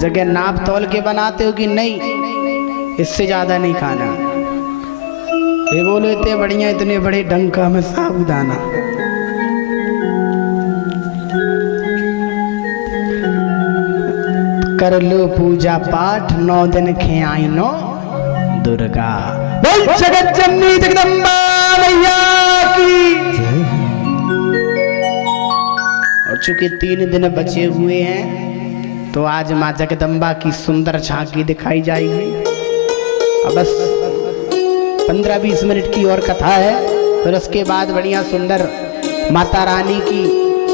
जगह नाप तौल के बनाते हो कि नहीं, इससे ज्यादा नहीं खाना। ये बोलो इतने बढ़िया, इतने बड़े डंका में साबुदाना। कर लो पूजा पाठ 9 दिन खियाई नो दुर्गा। बोल जगत जननी जगदम्बा मैया की। और चूंकि 3 दिन बचे हुए हैं तो आज माँ जगदम्बा की सुंदर झांकी दिखाई जाएगी। अब बस 15-20 मिनट की और कथा है, फिर उसके बाद बढ़िया सुंदर माता रानी की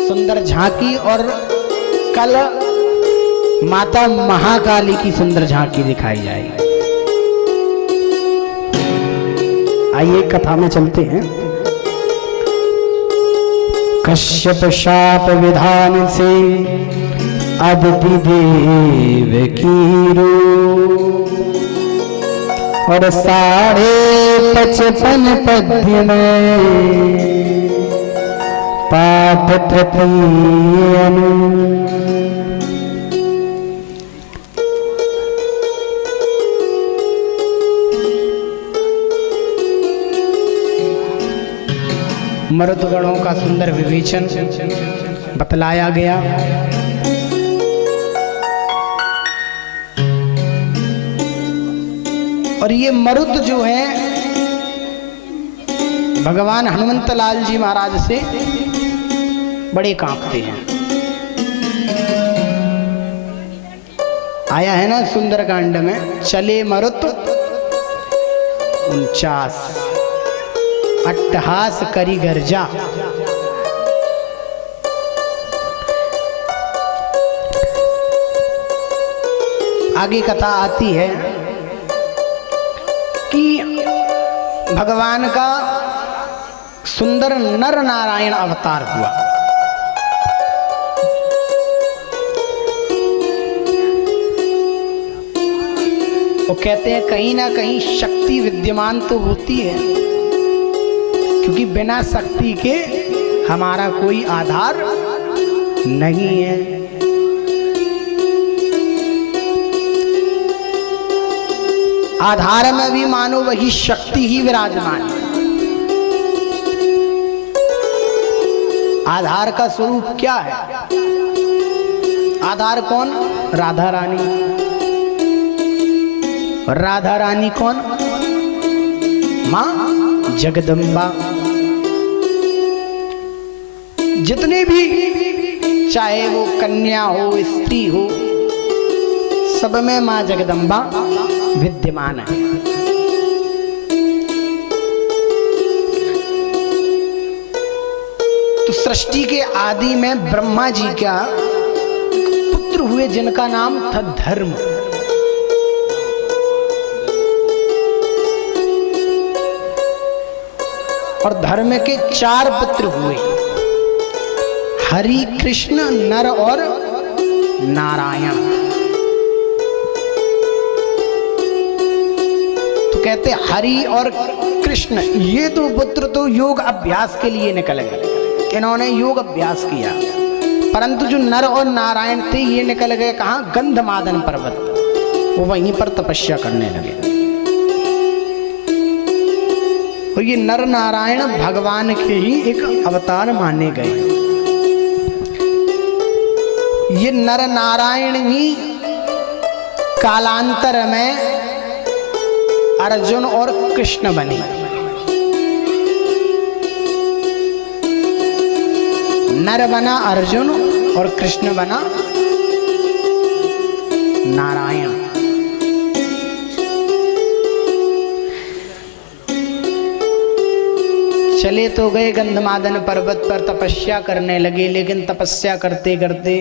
सुंदर झांकी और कल माता महाकाली की सुंदर झांकी दिखाई जाएगी। आइए कथा में चलते हैं। कश्यप शाप विधान से अदिति देव की रूप और 55 पद्य में पाठ तृतीय मरुदगणों का सुंदर विवेचन बतलाया गया। और ये मरुद जो है भगवान हनुमंत लाल जी महाराज से बड़े कांपते हैं। आया है ना सुंदरकांड में, चले मरुत 49 अट्टहास करी गर्जा। आगे कथा आती है कि भगवान का सुंदर नर नारायण अवतार हुआ। वो कहते हैं कहीं ना कहीं शक्ति विद्यमान तो होती है, क्योंकि बिना शक्ति के हमारा कोई आधार नहीं है। आधार में भी मानो वही शक्ति ही विराजमान है। आधार का स्वरूप क्या है? आधार कौन? राधा रानी। और राधा रानी कौन? मां जगदम्बा। जितने भी, चाहे वो कन्या हो स्त्री हो, सब में मां जगदम्बा विद्यमान है। तो सृष्टि के आदि में ब्रह्मा जी का पुत्र हुए जिनका नाम था धर्म। और धर्म के 4 पुत्र हुए, हरि कृष्ण नर और नारायण। तो कहते हरि और कृष्ण ये 2 पुत्र तो योग अभ्यास के लिए निकल गए, इन्होंने योग अभ्यास किया। परंतु जो नर और नारायण थे ये निकल गए कहां? गंधमादन पर्वत। वो वहीं पर तपस्या करने लगे। और ये नर नारायण भगवान के ही एक अवतार माने गए। ये नर नारायण ही कालांतर में अर्जुन और कृष्ण बने। नर बना अर्जुन और कृष्ण बना नारायण। चले तो गए गंधमादन पर्वत पर, तपस्या करने लगे। लेकिन तपस्या करते करते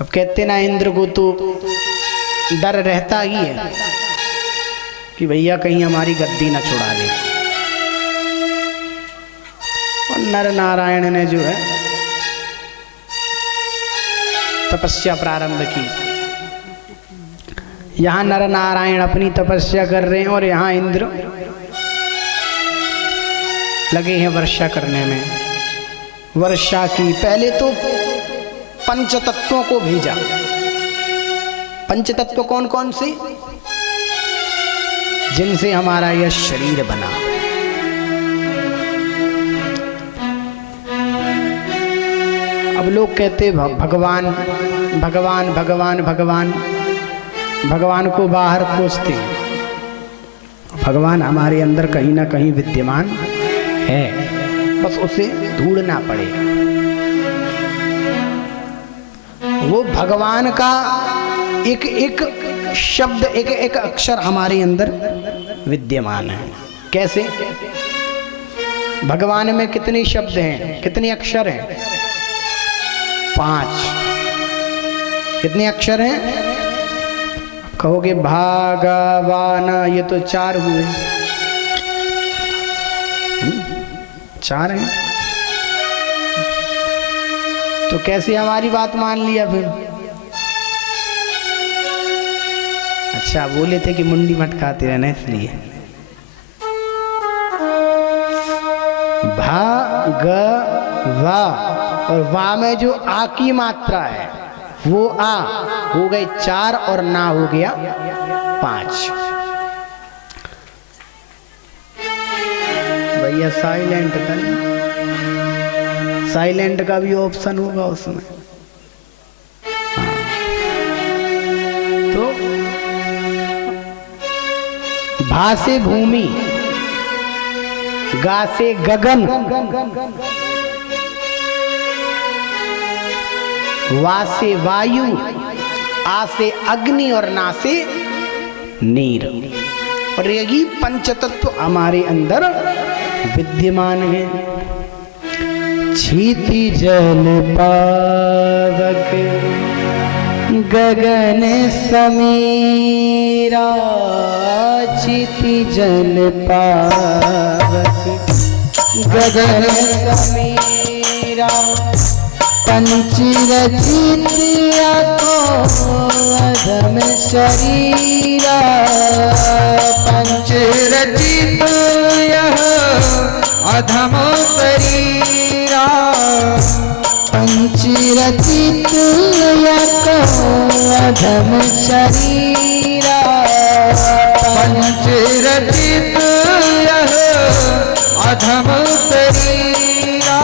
अब कहते ना इंद्र को तो डर रहता ही है कि भैया कहीं हमारी गद्दी ना छुड़ा ले। और नर नारायण ने जो है तपस्या प्रारंभ की। यहां नर नारायण अपनी तपस्या कर रहे हैं और यहां इंद्र लगे हैं वर्षा करने में। वर्षा की पहले तो पंच तत्वों को भेजा पंचतत्व कौन कौन से, जिनसे हमारा यह शरीर बना। अब लोग कहते भगवान भगवान भगवान भगवान, भगवान को बाहर खोजते। भगवान हमारे अंदर कहीं ना कहीं विद्यमान है, बस उसे ढूंढना पड़ेगा। वो भगवान का एक एक शब्द, एक एक अक्षर हमारे अंदर विद्यमान है। कैसे? भगवान में कितने शब्द हैं, कितने अक्षर हैं? 5। कितने अक्षर हैं? कहोगे भगवान, ये तो 4 हुए। 4 हैं तो कैसे हमारी बात मान लिया फिर? अच्छा, बोले थे कि मुंडी मटकाते रहना इसलिए। भगवा, और वा में जो आ की मात्रा है वो आ हो गए 4 और ना हो गया 5। भैया साइलेंट का नहीं, साइलेंट का भी ऑप्शन होगा उसमें। हाँ। तो भा से भूमि, गा से गगन, वा से वायु, आ से अग्नि और ना से नीर। और यही पंचतत्व हमारे अंदर विद्यमान है। क्षिति जल पावक गगन समीरा, क्षिति जल पावक गगन समीरा, पंच रचित को अधम शरीरा, पंच रचित यह अधम शरीरा, पंच रचित यह अधम शरीरा, पंच रचित यह अधम शरीरा,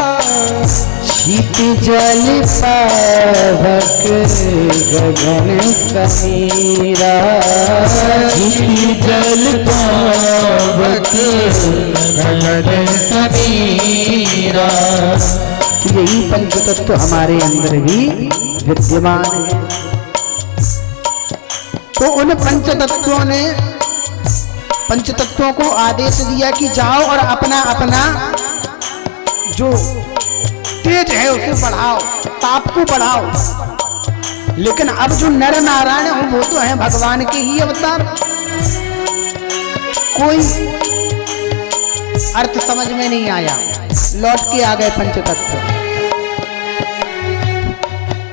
क्षिति जल पावक गगन समीरा, क्षिति जल पावक गगन समीरा। यही पंचतत्व हमारे अंदर भी विद्यमान है। तो उन पंचतत्वों ने पंचतत्वों को आदेश दिया कि जाओ और अपना अपना जो तेज है उसे बढ़ाओ, ताप को बढ़ाओ। लेकिन अब जो नर नारायण हैं वो तो हैं भगवान के ही अवतार। कोई अर्थ समझ में नहीं आया, लौट के आ गए पंचतत्व।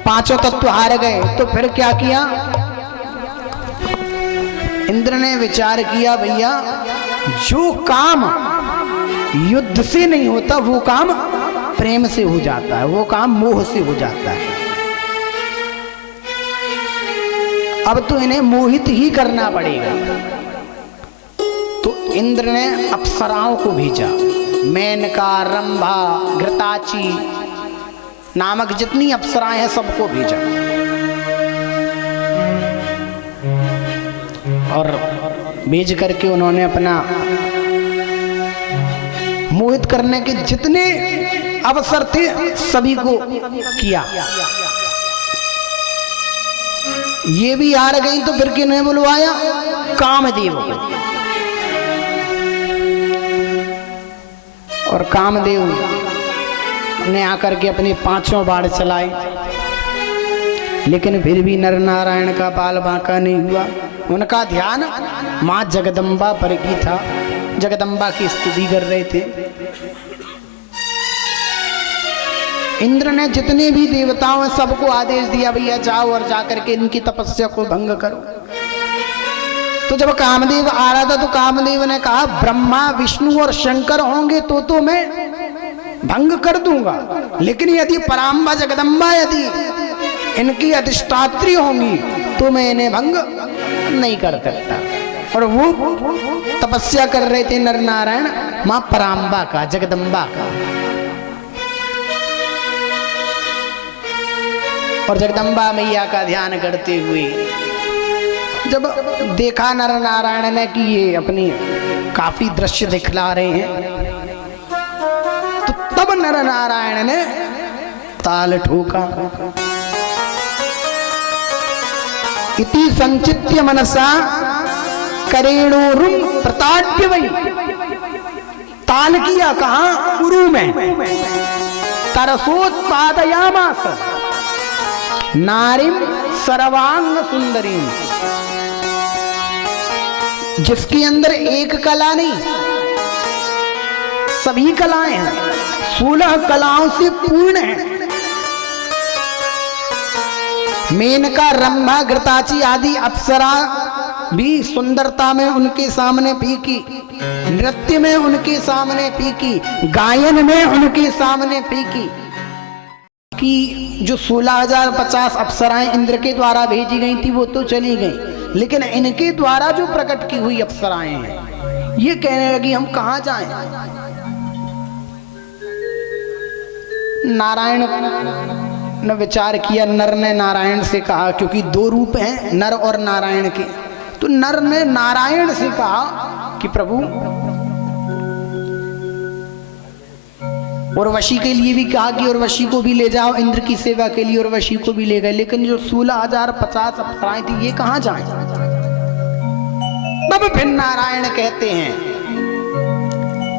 5 तत्व हार गए तो फिर क्या किया? इंद्र ने विचार किया, भैया जो काम युद्ध से नहीं होता वो काम प्रेम से हो जाता है, वो काम मोह से हो जाता है। अब तो इन्हें मोहित ही करना पड़ेगा। तो इंद्र ने अप्सराओं को भेजा, मेनका, रंभा, घृताची नामक जितनी अप्सराएं हैं सबको भेजा। और भेज करके उन्होंने अपना मोहित करने के जितने अवसर थे सभी को किया। ये भी हार गई तो फिर किन्हें बुलवाया? कामदेव को। और कामदेव ने आकर के अपने 5 बाण चलाए, लेकिन फिर भी नर नारायण का बाल बांका नहीं हुआ। उनका ध्यान मां जगदम्बा पर ही था, जगदम्बा की स्तुति कर रहे थे। इंद्र ने जितने भी देवताओं हैं सबको आदेश दिया, भैया जाओ और जाकर के इनकी तपस्या को भंग करो। तो जब कामदेव आ रहा था तो कामदेव ने कहा, ब्रह्मा विष्णु और शंकर होंगे तो मैं भंग कर दूंगा, लेकिन यदि पराम्बा जगदम्बा यदि इनकी अधिष्ठात्री होंगी तो मैं इन्हें भंग नहीं कर सकता। और वो तपस्या कर रहे थे नर नारायण मां पराम्बा का, जगदम्बा का। और जगदम्बा मैया का ध्यान करते हुए जब देखा नर नारायण ने कि ये अपनी काफी दृश्य दिखला रहे हैं, तो तब नर नारायण ने ताल ठोका। इति संचित्य मनसा करेणुरुम प्रताड्य वही। ताल किया कहां? उरु में। तरसोत्पादयामास नारिम सर्वांग सुंदरीम, जिसके अंदर एक कला नहीं सभी कलाएं हैं, 16 कलाओं से पूर्ण है। मेनका, रंभा, घृताची आदि अप्सरा भी सुंदरता में उनके सामने फीकी, नृत्य में उनके सामने फीकी, गायन में उनके सामने फीकी। कि जो 16,050 अप्सराएं इंद्र के द्वारा भेजी गई थी वो तो चली गई, लेकिन इनके द्वारा जो प्रकट की हुई अप्सराएं हैं ये कहने लगी हम कहां जाएं। नारायण ने विचार किया, नर ने नारायण से कहा, क्योंकि 2 रूप हैं नर और नारायण के, तो नर ने नारायण से कहा कि प्रभु, उर्वशी के लिए भी कहा कि उर्वशी को भी ले जाओ इंद्र की सेवा के लिए, उर्वशी को भी ले गए, लेकिन जो 16,050 अप्सराएं थी ये कहां जाएं। तब फिर नारायण कहते हैं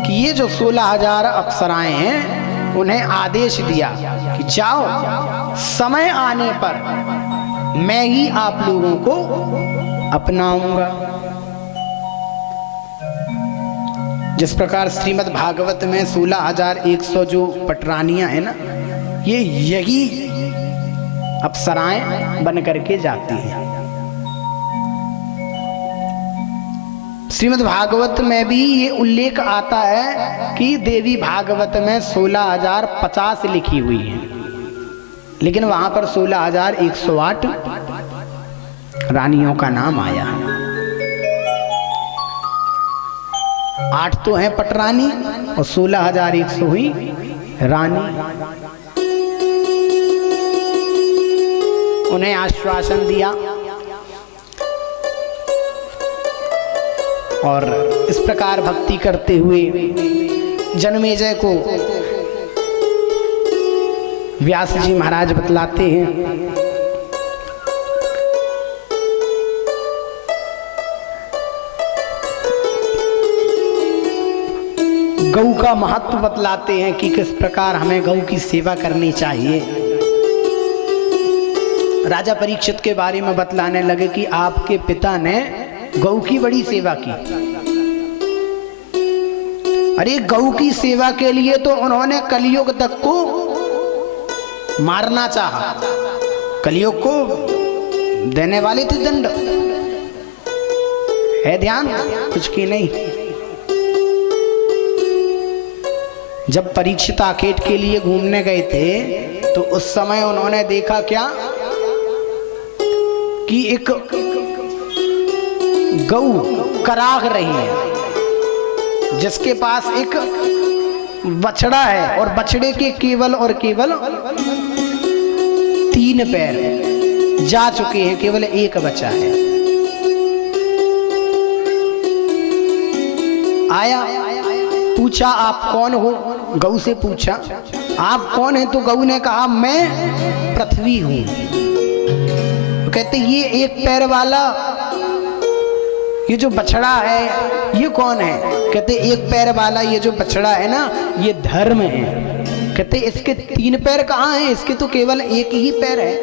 कि ये जो 16,000 अप्सराएं हैं उन्हें आदेश दिया कि जाओ, समय आने पर मैं ही आप लोगों को अपनाऊंगा। जिस प्रकार श्रीमद् भागवत में 16,100 जो पटरानियां है ना, ये यही अप्सराएं बन करके जाती हैं। श्रीमद् भागवत में भी ये उल्लेख आता है कि देवी भागवत में 16,050 लिखी हुई है, लेकिन वहां पर 16,108 रानियों का नाम आया है। 8 तो है पटरानी और 16,100 हुई रानी। उन्हें आश्वासन दिया और इस प्रकार भक्ति करते हुए जन्मेजय को व्यास जी महाराज बतलाते हैं। गौ का महत्व बतलाते हैं कि किस प्रकार हमें गौ की सेवा करनी चाहिए। राजा परीक्षित के बारे में बतलाने लगे कि आपके पिता ने गौ की बड़ी सेवा की। अरे गौ की सेवा के लिए तो उन्होंने कलियुग तक को मारना चाहा, कलियुग को देने वाले थे दंड, है ध्यान कुछ की नहीं। जब परीक्षित आखेट के लिए घूमने गए थे तो उस समय उन्होंने देखा क्या कि एक गौ कराग रही है जिसके पास एक बछड़ा है और बछड़े के केवल और केवल 3 पैर जा चुके हैं, केवल एक बचा है। आया, पूछा आप कौन हो, गौ से पूछा आप कौन है, तो गौ ने कहा मैं पृथ्वी हूं। कहते ये एक पैर वाला ये जो बछड़ा है ये कौन है? कहते एक पैर वाला ये जो बछड़ा है ना ये धर्म है। कहते इसके 3 पैर कहाँ हैं? इसके तो केवल एक ही पैर है।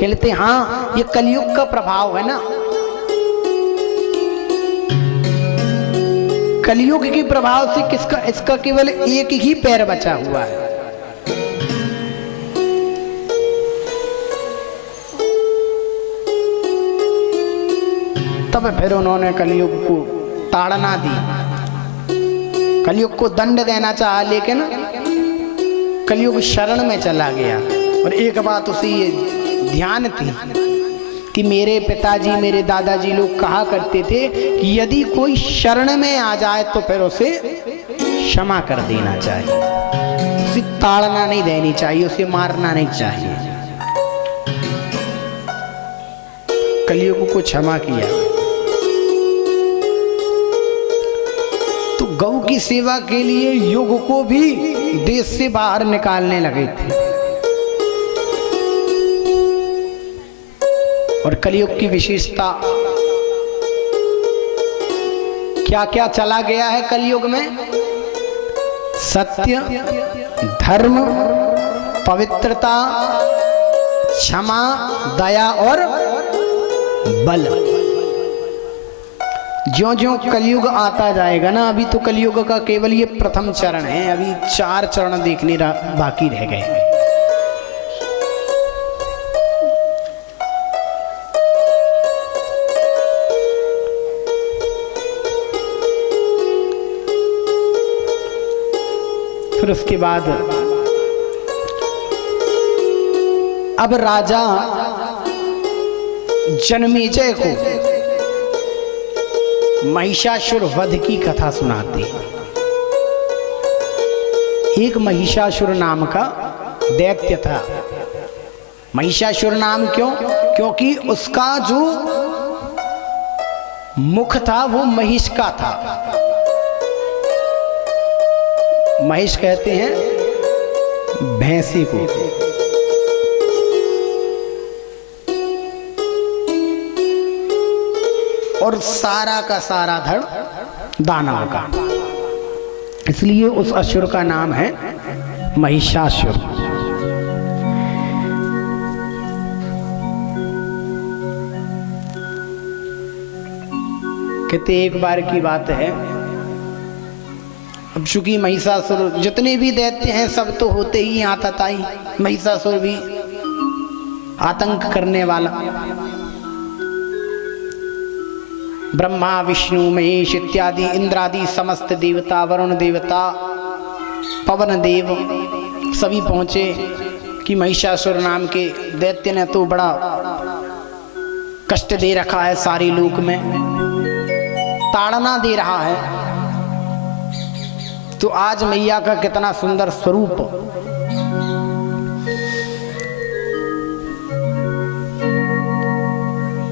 कहते हाँ ये कलयुग का प्रभाव है ना, कलयुग के प्रभाव से किसका इसका केवल एक ही पैर बचा हुआ है। तब फिर उन्होंने कलयुग को ताड़ना दी, कलयुग को दंड देना चाहा, लेकिन कलयुग शरण में चला गया। और एक बात उसे ये ध्यान थी कि मेरे पिताजी मेरे दादाजी लोग कहा करते थे कि यदि कोई शरण में आ जाए तो फिर उसे क्षमा कर देना चाहिए, उसे ताड़ना नहीं देनी चाहिए, उसे मारना नहीं चाहिए। कलयुग को क्षमा किया तो गौ की सेवा के लिए युग को भी देश से बाहर निकालने लगे थे। और कलयुग की विशेषता क्या क्या चला गया है कलयुग में? सत्य, धर्म, पवित्रता, क्षमा, दया और बल। ज्यों-ज्यों कलयुग आता जाएगा ना, अभी तो कलयुग का केवल ये प्रथम चरण है, अभी 4 चरण देखने बाकी रह गए। फिर उसके बाद अब राजा जनमेजय को महिषासुर वध की कथा सुनाते। एक महिषासुर नाम का दैत्य था। महिषासुर नाम क्यों? क्योंकि उसका जो मुख था वो महिष का था। महिष कहते हैं भैंसी को। और सारा का सारा धड़ दानव का, इसलिए उस असुर का नाम है महिषासुर। कहते एक बार की बात है, अब चूंकि महिषासुर जितने भी दैत्य हैं सब तो होते ही यहाँ तताई, महिषासुर भी आतंक करने वाला। ब्रह्मा विष्णु महेश इत्यादि इंद्रादि समस्त देवता, वरुण देवता, पवन देव सभी पहुंचे कि महिषासुर नाम के दैत्य ने तो बड़ा कष्ट दे रखा है, सारे लोक में ताड़ना दे रहा है। तो आज मैया का कितना सुंदर स्वरूप,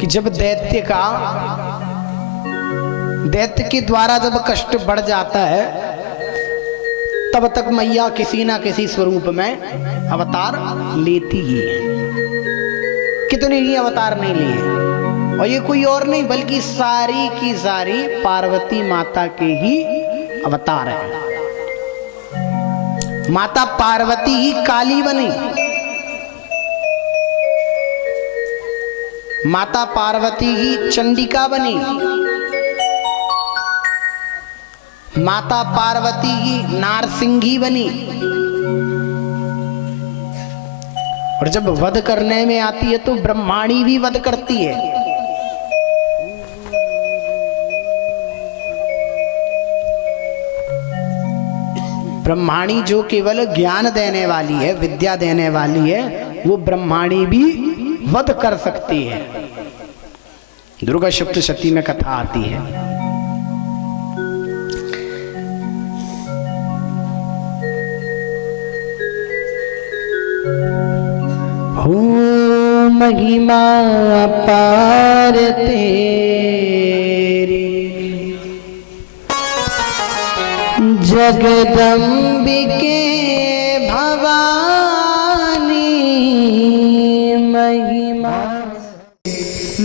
कि जब दैत्य के द्वारा जब कष्ट बढ़ जाता है तब तक मैया किसी ना किसी स्वरूप में अवतार लेती ही है। कितने ही अवतार नहीं लिए, और ये कोई और नहीं बल्कि सारी की सारी पार्वती माता के ही अवतार है। माता पार्वती ही काली बनी, माता पार्वती ही चंडिका बनी, माता पार्वती ही नारसिंही बनी। और जब वध करने में आती है तो ब्रह्माणी भी वध करती है। ब्रह्माणी जो केवल ज्ञान देने वाली है, विद्या देने वाली है, वो ब्रह्माणी भी वध कर सकती है। दुर्गा सप्तशती में कथा आती है। हो महिमा अपार तेरी जगदम्बिके भवानी, महिमा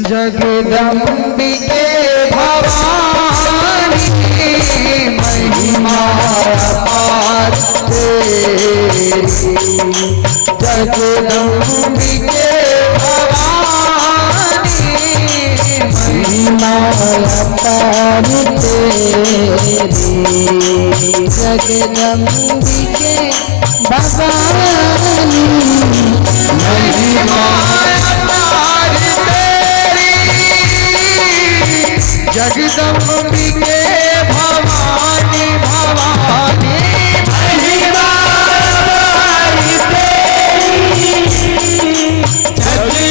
जगदम्बिके भवानी, महिमा अपार तेरी जगदम्बिके भवानी, महिमा अपार तेरी जगदम्बिके भवानी, महिमा अपार तेरी जगदम्बिके भवानी, भवानी महिमा अपार तेरी जगदम्बिके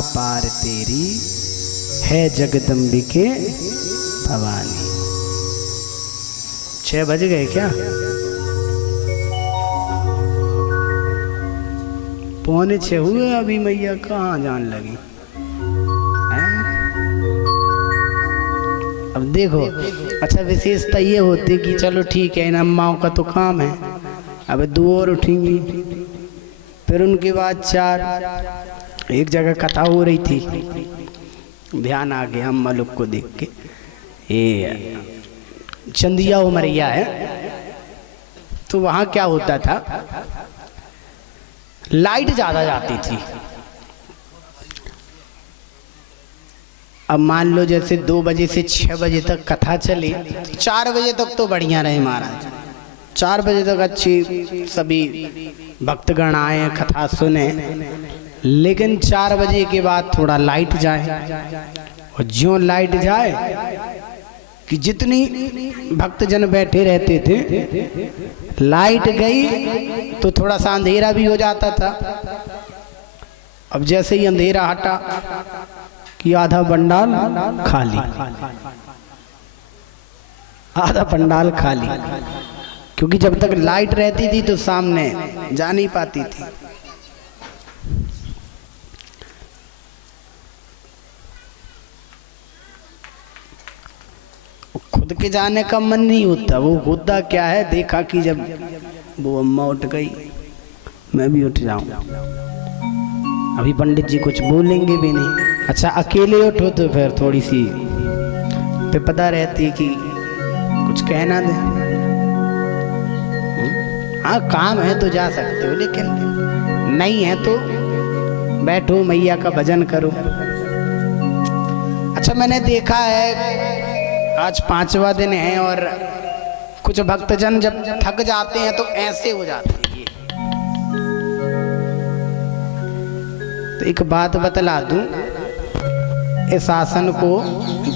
अपार तेरी है जगदम्बिके भवानी। 6 बज गए क्या? 5:45 हुए अभी, मैया कहाँ जान लगी हैं? अब देखो, अच्छा विशेषता ये होती कि चलो ठीक है, इन अम्माओं का तो काम है, अब 2 और उठेंगी, फिर उनके बाद 4। एक जगह कथा हो रही थी, ध्यान आ गया अम्मा लोग को देख के, ये चंदिया उमरिया है, तो वहाँ क्या होता था, लाइट ज़्यादा जाती थी। अब मान लो जैसे 2 बजे से 6 बजे तक कथा चली, 4 बजे तक तो बढ़िया रहे महाराज, 4 बजे तक अच्छी सभी भक्तगण आए कथा सुने, लेकिन 4 बजे के बाद थोड़ा लाइट जाए, और ज्यों लाइट जाए कि जितनी भक्तजन बैठे रहते थे, लाइट गई तो थोड़ा सा अंधेरा भी हो जाता था। अब जैसे ही अंधेरा हटा कि आधा पंडाल खाली, आधा पंडाल खाली, क्योंकि जब तक लाइट रहती थी तो सामने जा नहीं पाती थी। खुद के जाने का मन नहीं होता, वो होता क्या है, देखा कि जब वो अम्मा उठ गई मैं भी उठ जाऊं, अभी पंडित जी कुछ बोलेंगे भी नहीं। अच्छा अकेले उठो तो फिर थोड़ी सी पता रहती कि कुछ कहना दे। हाँ काम है तो जा सकते हो, लेकिन नहीं है तो बैठो मैया का भजन करो। अच्छा मैंने देखा है आज 5वां दिन है और कुछ भक्तजन जब थक जाते हैं तो ऐसे हो जाते हैं। तो एक बात बतला दूं, इस आसन को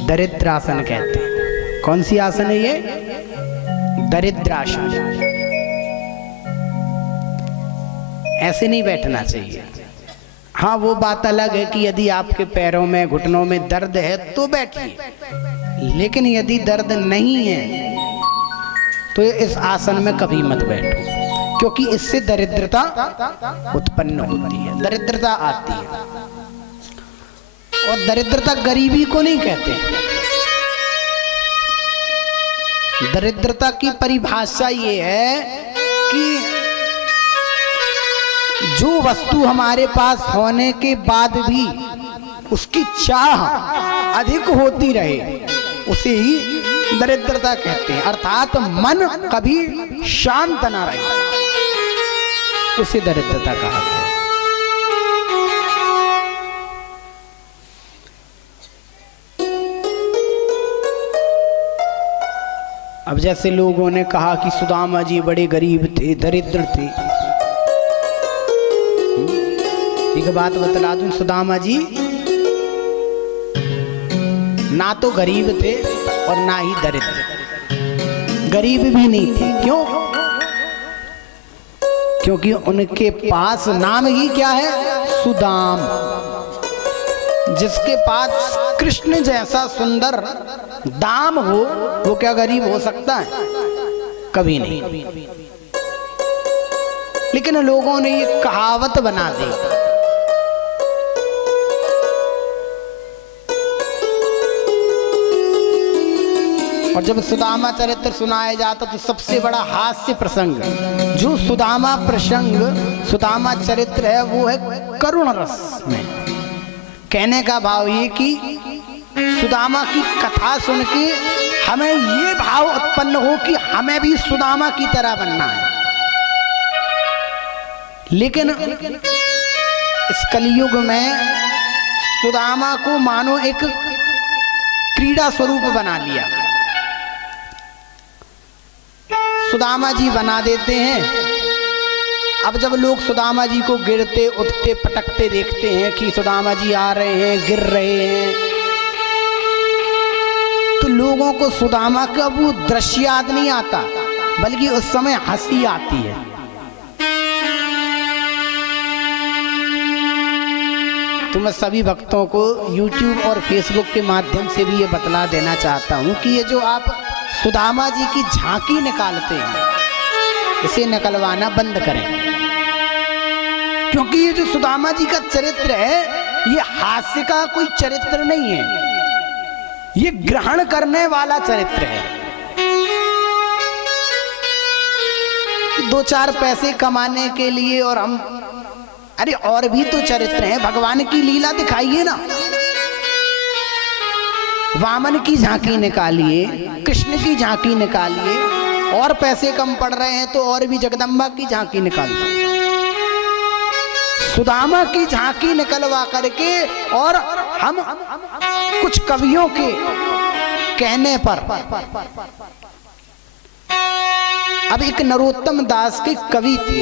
दरिद्रासन कहते हैं। कौन सी आसन है ये? दरिद्रासन। ऐसे नहीं बैठना चाहिए। हाँ वो बात अलग है कि यदि आपके पैरों में घुटनों में दर्द है तो बैठिए, लेकिन यदि दर्द नहीं है तो इस आसन में कभी मत बैठो, क्योंकि इससे दरिद्रता उत्पन्न होती है, दरिद्रता आती है। और दरिद्रता गरीबी को नहीं कहते। दरिद्रता की परिभाषा ये है कि जो वस्तु हमारे पास होने के बाद भी उसकी चाह अधिक होती रहे उसे ही दरिद्रता कहते हैं। अर्थात मन कभी शांत ना रहे उसे दरिद्रता कहा गया। अब जैसे लोगों ने कहा कि सुदामा जी बड़े गरीब थे, दरिद्र थे। एक बात बतला दूं, सुदामा जी ना तो गरीब थे और ना ही दरिद्र। गरीब भी नहीं थे। क्यों? क्योंकि उनके पास नाम ही क्या है? सुदाम। जिसके पास कृष्ण जैसा सुंदर दाम हो वो क्या गरीब हो सकता है? कभी नहीं। लेकिन लोगों ने ये कहावत बना दी। और जब सुदामा चरित्र सुनाया जाता तो सबसे बड़ा हास्य प्रसंग जो सुदामा प्रसंग, सुदामा चरित्र है वो है करुण रस में। कहने का भाव ये कि सुदामा की कथा सुन के हमें ये भाव उत्पन्न हो कि हमें भी सुदामा की तरह बनना है। लेकिन इस कलयुग में सुदामा को मानो एक क्रीड़ा स्वरूप बना लिया। सुदामा जी बना देते हैं। अब जब लोग सुदामा जी को गिरते उठते पटकते देखते हैं कि सुदामा जी आ रहे हैं, गिर रहे हैं, तो लोगों को सुदामा का वो दृश्य याद नहीं आता, बल्कि उस समय हंसी आती है। तो मैं सभी भक्तों को YouTube और Facebook के माध्यम से भी ये बतला देना चाहता हूँ कि ये जो आप सुदामा जी की झांकी निकालते हैं इसे निकलवाना बंद करें। क्योंकि ये जो सुदामा जी का चरित्र है ये हास्य का कोई चरित्र नहीं है, ये ग्रहण करने वाला चरित्र है। दो चार पैसे कमाने के लिए और हम, अरे और भी तो चरित्र हैं, भगवान की लीला दिखाइए ना। वामन की झांकी निकालिए, कृष्ण की झांकी निकालिए, और पैसे कम पड़ रहे हैं तो और भी जगदम्बा की झांकी निकालिए। सुदामा की झांकी निकलवा करके और हम कुछ कवियों के कहने पर, अब एक नरोत्तम दास के कवि थे,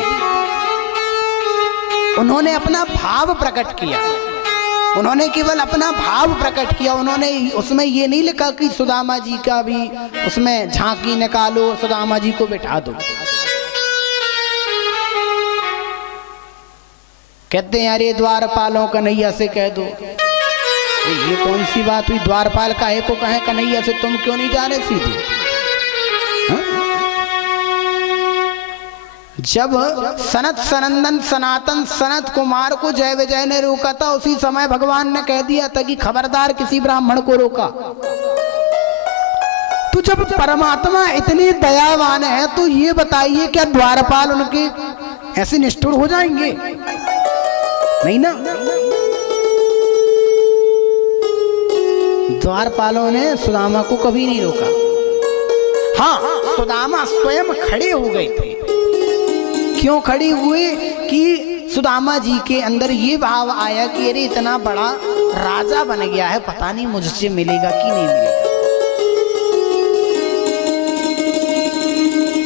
उन्होंने अपना भाव प्रकट किया। उन्होंने केवल अपना भाव प्रकट किया। उन्होंने उसमें ये नहीं लिखा कि सुदामा जी का भी उसमें झांकी निकालो और सुदामा जी को बिठा दो। कहते हैं अरे द्वारपालों कन्हैया से कह दो। ये कौन सी बात हुई? द्वारपाल काहे को कहे कन्हैया से? तुम क्यों नहीं जा रहे सीधे? जब सनत सनंदन सनातन सनत कुमार को जय विजय ने रोका था, उसी समय भगवान ने कह दिया था कि खबरदार किसी ब्राह्मण को रोका। तो जब परमात्मा इतने दयावान है तो ये बताइए क्या द्वारपाल उनके ऐसे निष्ठुर हो जाएंगे? नहीं ना। द्वारपालों ने सुदामा को कभी नहीं रोका। हाँ, सुदामा स्वयं खड़े हो गए थे। क्यों खड़े हुए? कि सुदामा जी के अंदर ये भाव आया कि अरे इतना बड़ा राजा बन गया है, पता नहीं मुझसे मिलेगा कि नहीं मिलेगा।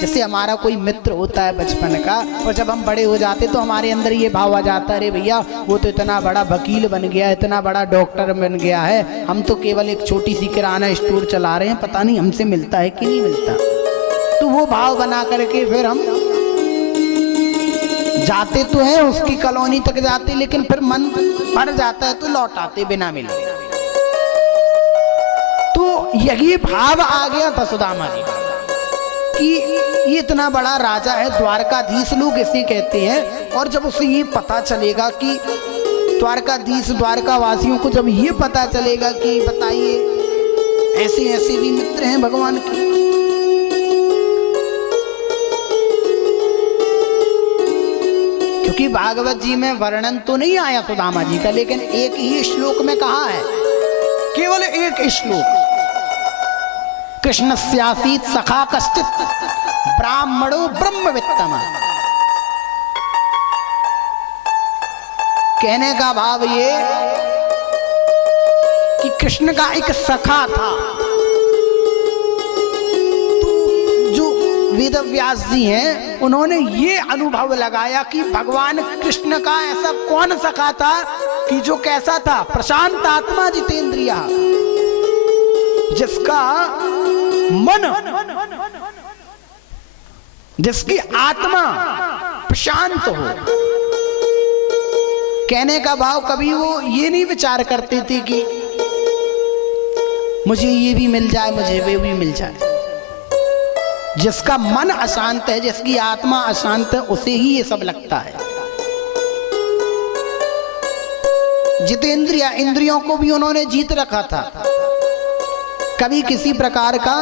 जैसे हमारा कोई मित्र होता है बचपन का, और जब हम बड़े हो जाते तो हमारे अंदर ये भाव आ जाता है अरे भैया वो तो इतना बड़ा वकील बन गया, इतना बड़ा डॉक्टर बन गया है, हम तो केवल एक छोटी सी किराना स्टोर चला रहे हैं, पता नहीं हमसे मिलता है कि नहीं मिलता। तो वो भाव बना करके फिर हम जाते तो हैं उसकी कॉलोनी तक जाते, लेकिन फिर मन भर जाता है तो लौट आते बिना मिले। तो यही भाव आ गया था सुदामा जी कि ये इतना बड़ा राजा है, द्वारकाधीश लोग इसे कहते हैं। और जब उसे ये पता चलेगा कि द्वारकाधीश, द्वारका वासियों को जब ये पता चलेगा कि बताइए ऐसे ऐसे भी मित्र हैं भगवान के, क्योंकि भागवत जी में वर्णन तो नहीं आया सुदामा जी का, लेकिन एक ही श्लोक में कहा है, केवल एक श्लोक, कृष्णस्यासीत सखा कश्चित् ब्राह्मणो ब्रह्मवित्तम। कहने का भाव ये कि कृष्ण का एक सखा था। तो जो वेदव्यास जी हैं उन्होंने ये अनुभव लगाया कि भगवान कृष्ण का ऐसा कौन सखा था कि जो कैसा था, प्रशांत आत्मा जितेंद्रिय, जिसका मन, जिसकी आत्मा प्रशांत हो। कहने का भाव कभी वो ये नहीं विचार करते थे कि मुझे ये भी मिल जाए, मुझे वो भी मिल जाए। जिसका मन अशांत है, जिसकी आत्मा अशांत है, उसे ही ये सब लगता है। जितेंद्रिय, इंद्रियों को भी उन्होंने जीत रखा था। कभी किसी प्रकार का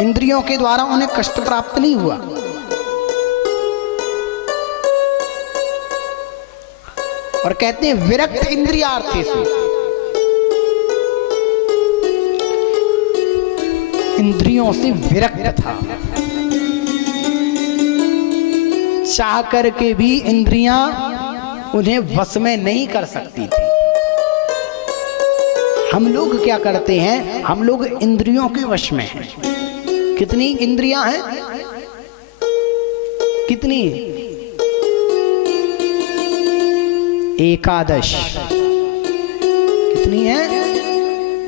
इंद्रियों के द्वारा उन्हें कष्ट प्राप्त नहीं हुआ। और कहते हैं विरक्त इंद्रियार्थेषु, इंद्रियों से विरक्त था। चाह करके भी इंद्रियां उन्हें वश में नहीं कर सकती थी। हम लोग क्या करते हैं, हम लोग इंद्रियों के वश में हैं। कितनी इंद्रियां हैं, कितनी? एकादश। कितनी है?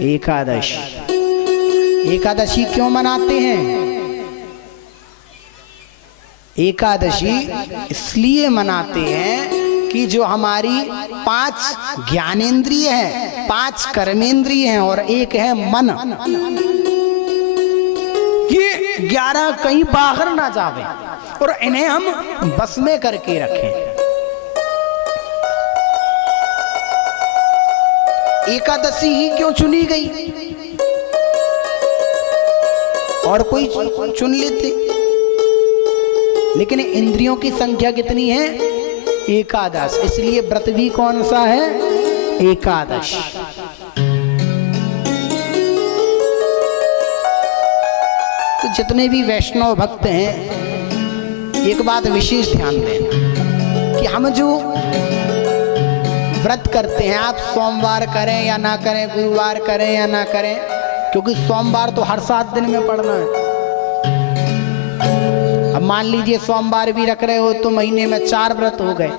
एकादश। एकादशी क्यों मनाते हैं? एकादशी इसलिए मनाते हैं कि जो हमारी 5 ज्ञानेंद्रिय हैं, 5 कर्मेंद्रिय हैं और एक है मन, ये 11 कहीं बाहर ना जावे और इन्हें हम बस में करके रखें। एकादशी ही क्यों चुनी गई? और कोई चुन लेते, लेकिन इंद्रियों की संख्या कितनी है? एकादश। इसलिए व्रत भी कौन सा है? एकादश। तो जितने भी वैष्णव भक्त हैं, एक बात विशेष ध्यान दें कि हम जो व्रत करते हैं, आप सोमवार करें या ना करें, गुरुवार करें या ना करें, क्योंकि सोमवार तो हर 7 दिन में पड़ना है। अब मान लीजिए सोमवार भी रख रहे हो तो महीने में 4 व्रत हो गए।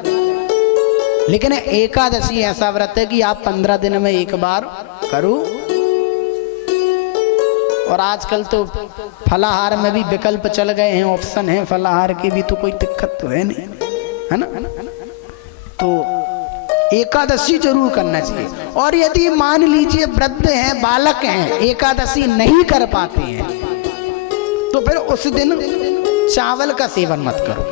लेकिन एकादशी ऐसा व्रत है कि आप 15 दिन में एक बार करो। और आजकल तो फलाहार में भी विकल्प चल गए हैं, ऑप्शन है फलाहार की भी, तो कोई दिक्कत तो है नहीं, है ना? तो एकादशी जरूर करना चाहिए। और यदि मान लीजिए वृद्ध हैं, बालक हैं, एकादशी नहीं कर पाते हैं, तो फिर उस दिन चावल का सेवन मत करो।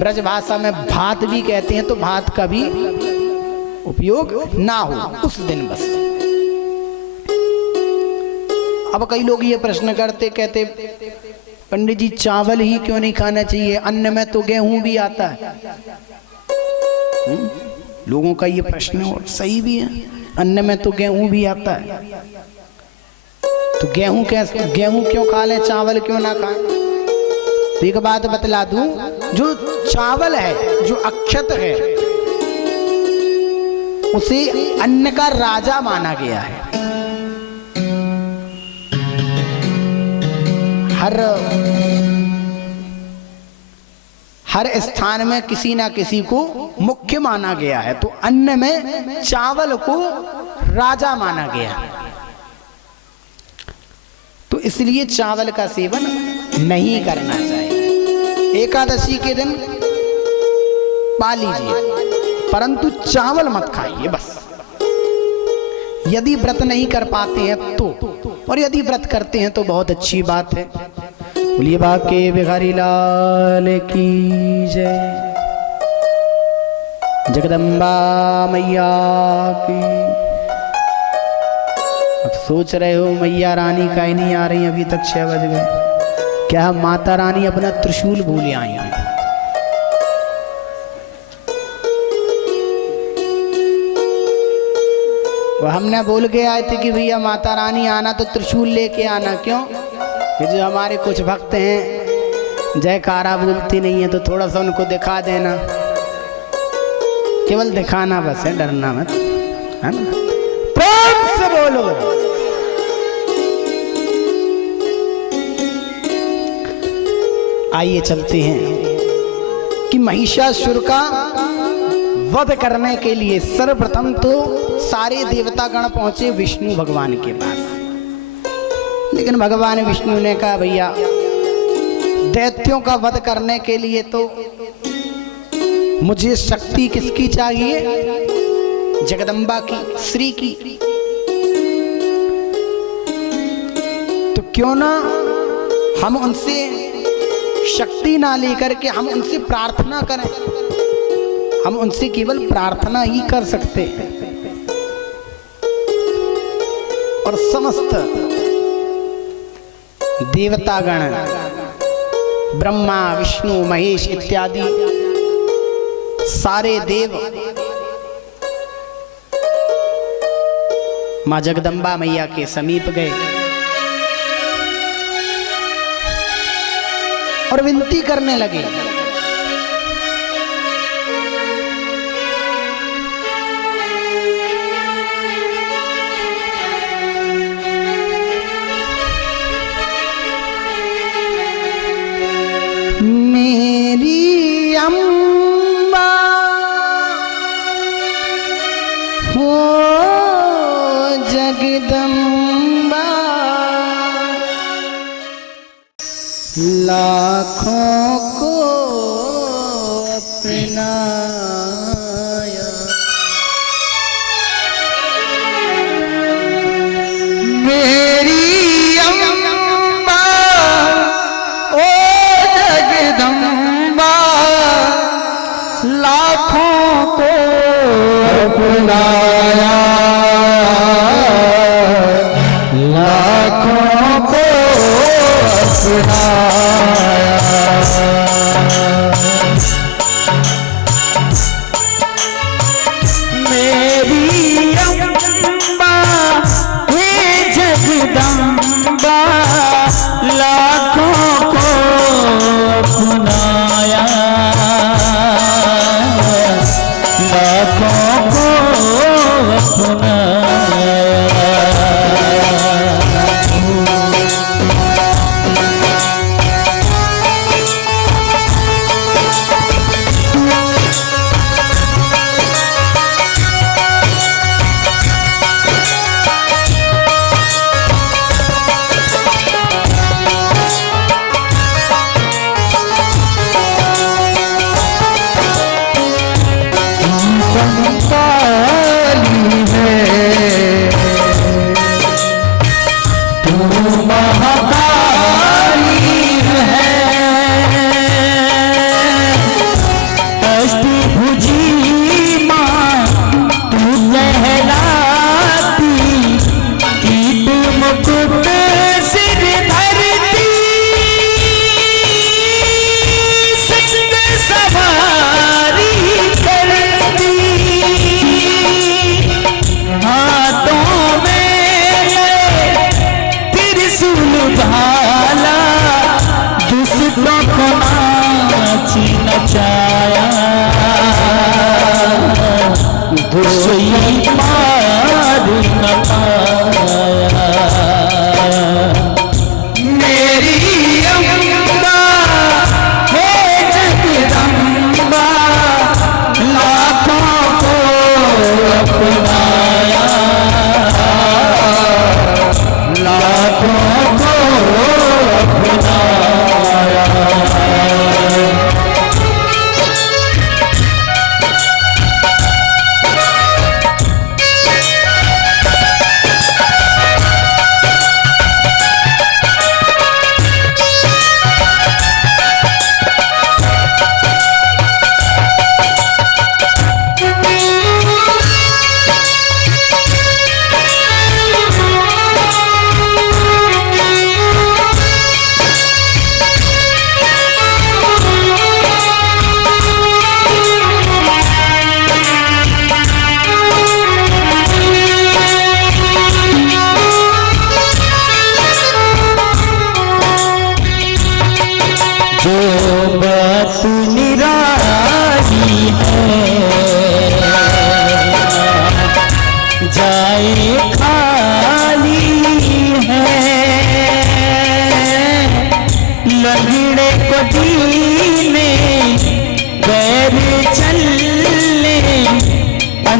ब्रज भाषा में भात भी कहते हैं, तो भात का भी उपयोग ना हो उस दिन बस। अब कई लोग ये प्रश्न करते, कहते पंडित जी चावल ही क्यों नहीं खाना चाहिए, अन्न में तो गेहूं भी आता है। लोगों का ये प्रश्न है, और सही भी है, अन्न में तो गेहूं भी आता है। तो गेहूं क्यों खा लें, चावल क्यों ना खाएं? तो एक बात बतला दूं, जो चावल है, जो अक्षत है, उसे अन्न का राजा माना गया है। हर स्थान में किसी ना किसी को मुख्य माना गया है, तो अन्न में चावल को राजा माना गया है। तो इसलिए चावल का सेवन नहीं करना चाहिए। एकादशी के दिन पा लीजिए, परंतु चावल मत खाइए बस। यदि व्रत नहीं कर पाते हैं तो, और यदि व्रत करते हैं तो बहुत अच्छी बात है। बोलिए बाके बिहारी लाल की जय, जगदम्बा मैया की। अब सोच रहे हो मैया रानी काहे नहीं आ रही, अभी तक 6 बज गए। क्या माता रानी अपना त्रिशूल भूल आई हैं? वो हमने बोल के आए थे कि भैया माता रानी आना तो त्रिशूल लेके आना। क्यों? कि जो हमारे कुछ भक्त हैं जयकारा बोलती नहीं है तो थोड़ा सा उनको दिखा देना, केवल दिखाना बस है, डरना मत, है ना? प्रेम से बोलो। आइए चलते हैं कि महिषासुर का वध करने के लिए सर्वप्रथम तो सारे देवतागण पहुंचे विष्णु भगवान के पास। लेकिन भगवान विष्णु ने कहा भैया दैत्यों का वध करने के लिए तो मुझे शक्ति किसकी चाहिए? जगदम्बा की, श्री की। तो क्यों ना हम उनसे शक्ति ना लेकर के हम उनसे प्रार्थना करें। हम उनसे केवल प्रार्थना ही कर सकते हैं। और समस्त देवतागण ब्रह्मा विष्णु महेश इत्यादि सारे देव मां जगदम्बा मैया के समीप गए और विनती करने लगे। मेरी अम्बा हो जगदम्बा लाखों को अपनाया। मेरी अम्बा ओ जगदम्बा लाखों को अपनाया, लाखों को अपनाया। मेरी अम्बा हे जगदम्बा लाखों को अपनाया, लाखों को अपनाया।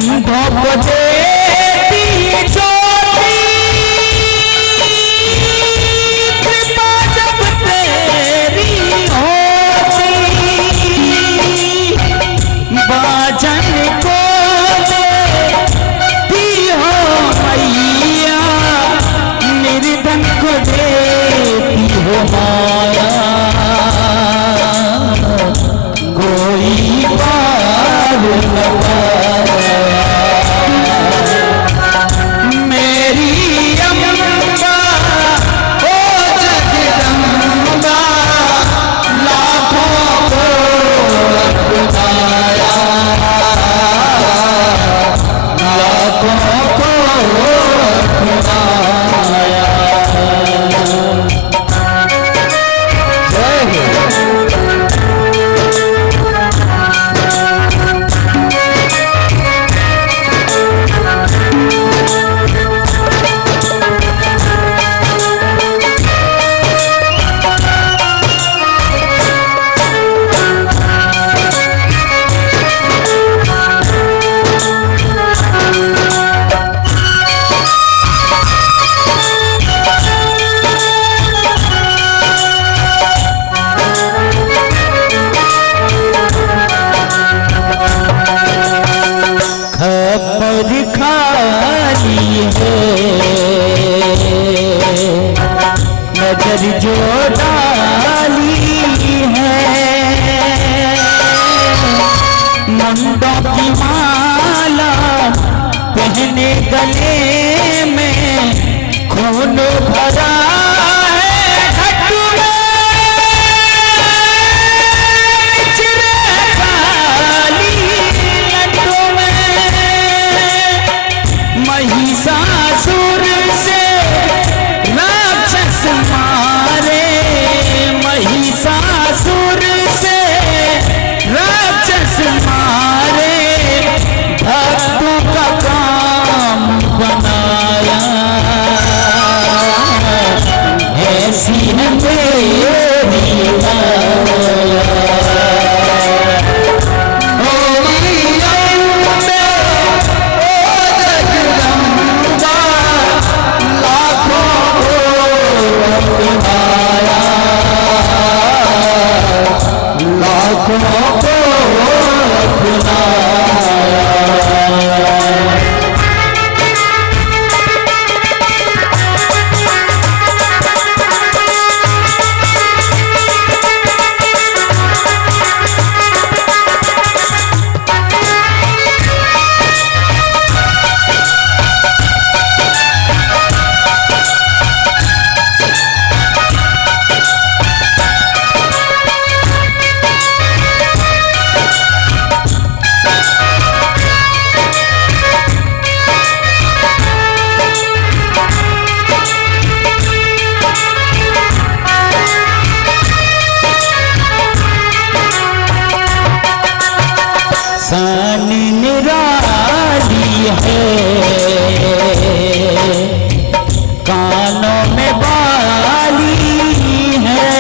अंधों को देती ज्योति, कृपा जब तेरी होती, बाजन को देती हो मैया, निर्धन को देती हो माया, कोई पार न पाया। मेरी अम्बा ओ जगदम्बा, लाखों को अपनाया, लाखों को अपनाया। जय खबर खाली है, नजर जो डाली है, मुंडों की माला पहने गले में, खून भरा है घट में, चिरकाली लटों में, महिषासुर से राक्षस मारे, महिषासुर से राक्षस मारे, भक्तों का काम बनाया, ऐसी है मेरी माया। सानी निराली है, कानों में बाली है,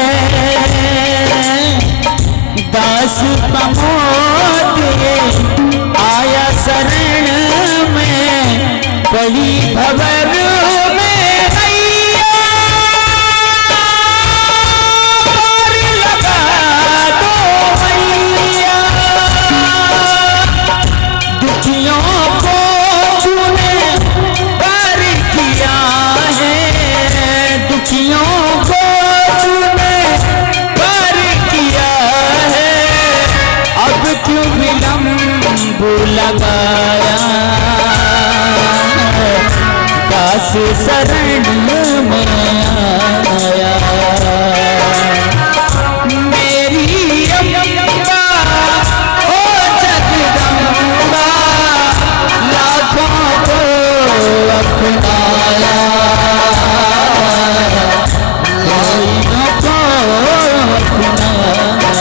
दास प्रमोद आया शरण में, पड़ी भवर में नैया, पार लगा दो मैया, दुखियों को तूने पार किया है, दुखियों को तूने पार किया है, अब क्यों विलंब लगाया, दास शरण में आया। मेरी अम्बा ओ जगदम्बा, लाखों को अपनाया, लाखों को अपनाया।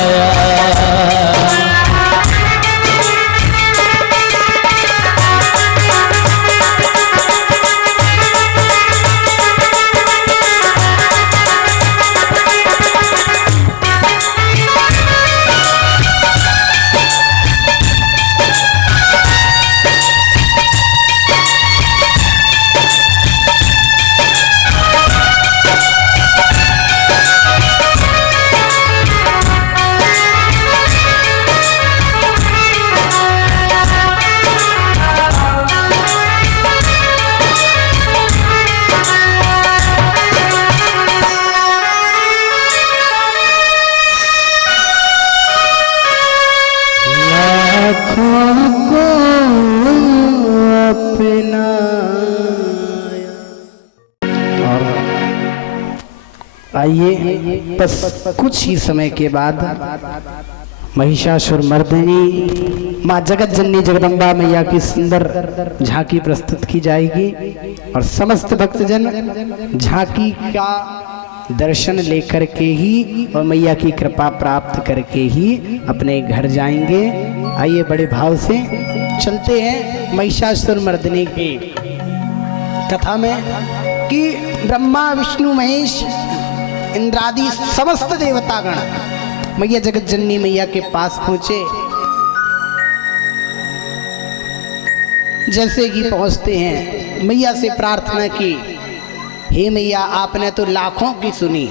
आइए बस कुछ ही समय के बाद महिषासुर मर्दिनी माँ जगत जननी जगदम्बा मैया की सुंदर झांकी प्रस्तुत की जाएगी और समस्त भक्तजन झांकी का दर्शन लेकर के ही और मैया की कृपा प्राप्त करके ही अपने घर जाएंगे। आइए बड़े भाव से चलते हैं महिषासुर मर्दिनी की कथा में कि ब्रह्मा विष्णु महेश इंद्रादि समस्त देवतागण मैया जगत जननी मैया के पास पहुंचे। जैसे कि पहुंचते हैं मैया से प्रार्थना की, हे मैया आपने तो लाखों की सुनी,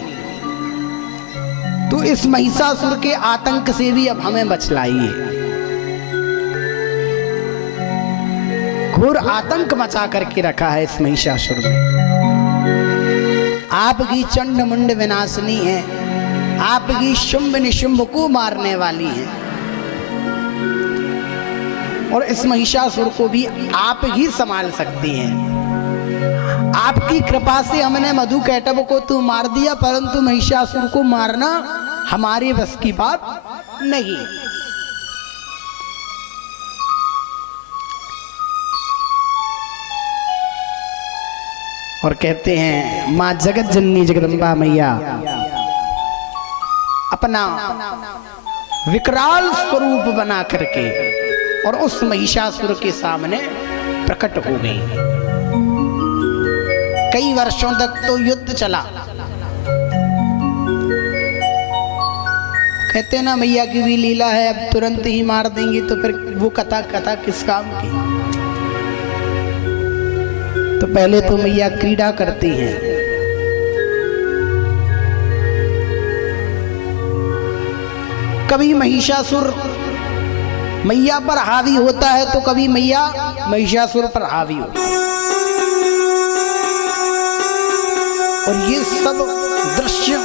तो इस महिषासुर के आतंक से भी अब हमें बचलाइए। घोर आतंक मचा करके रखा है इस महिषासुर में। आपकी चंड मुंड विनाशनी है, आपकी शुंभ निशुंभ को मारने वाली है और इस महिषासुर को भी आप ही संभाल सकती हैं। आपकी कृपा से हमने मधु कैटव को तो मार दिया, परंतु महिषासुर को मारना हमारे बस की बात नहीं। और कहते हैं मां जगत जननी जगदम्बा मैया अपना विकराल स्वरूप बना करके और उस महिषासुर के सामने प्रकट हो गई। कई वर्षों तक तो युद्ध चला। कहते ना मैया की भी लीला है, अब तुरंत ही मार देंगी तो फिर वो कथा किस काम की। तो पहले तो मैया क्रीड़ा करती हैं। कभी महिषासुर मैया पर हावी होता है तो कभी मैया महिषासुर पर हावी होती है। और ये सब दृश्य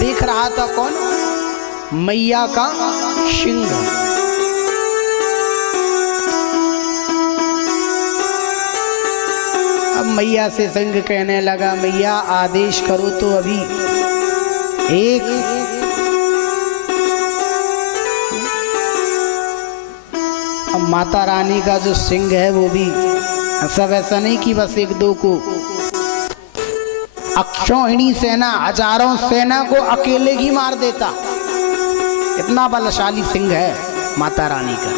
देख रहा था कौन? मैया का सिंह। अब मैया से सिंह कहने लगा, मैया आदेश करो तो अभी एक माता रानी का जो सिंह है वो भी सब ऐसा नहीं कि बस एक दो को, अक्षौहिणी सेना हजारों सेना को अकेले ही मार देता। इतना बलशाली सिंह है माता रानी का।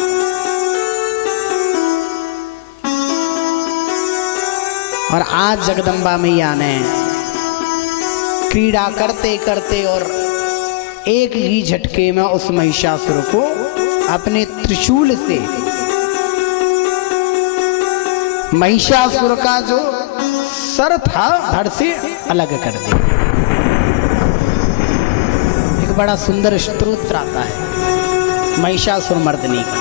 और आज जगदम्बा मैया ने क्रीड़ा करते करते और एक ही झटके में उस महिषासुर को अपने त्रिशूल से महिषासुर का जो सर था धड़ से अलग कर दिया। एक बड़ा सुंदर स्तोत्र आता है महिषासुर मर्दिनी का।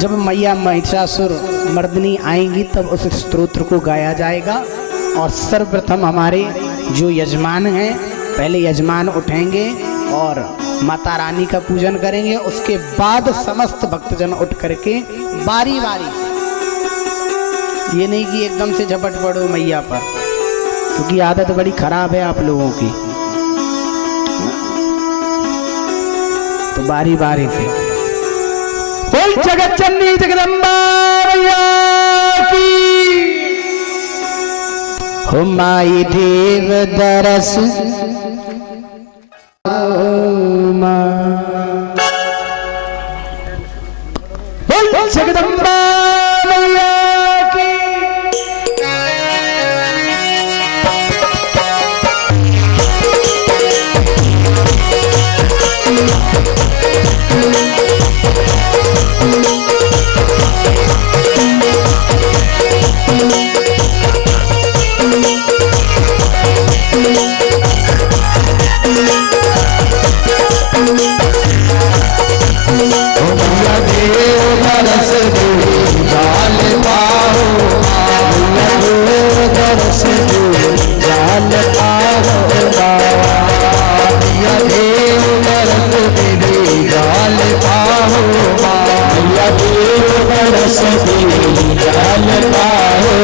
जब मैया महिषासुर मर्दिनी आएंगी तब उस स्तोत्र को गाया जाएगा। और सर्वप्रथम हमारे जो यजमान हैं, पहले यजमान उठेंगे और माता रानी का पूजन करेंगे। उसके बाद समस्त भक्तजन उठ करके बारी बारी, ये नहीं कि एकदम से झपट पड़ो मैया पर, क्योंकि आदत बड़ी खराब है आप लोगों की। तो बारी बारी से बोल जगत जननी जगदम्बा मैया की। हो माई देव दरस बोल जगदम्बा मैया की। जाल पाओ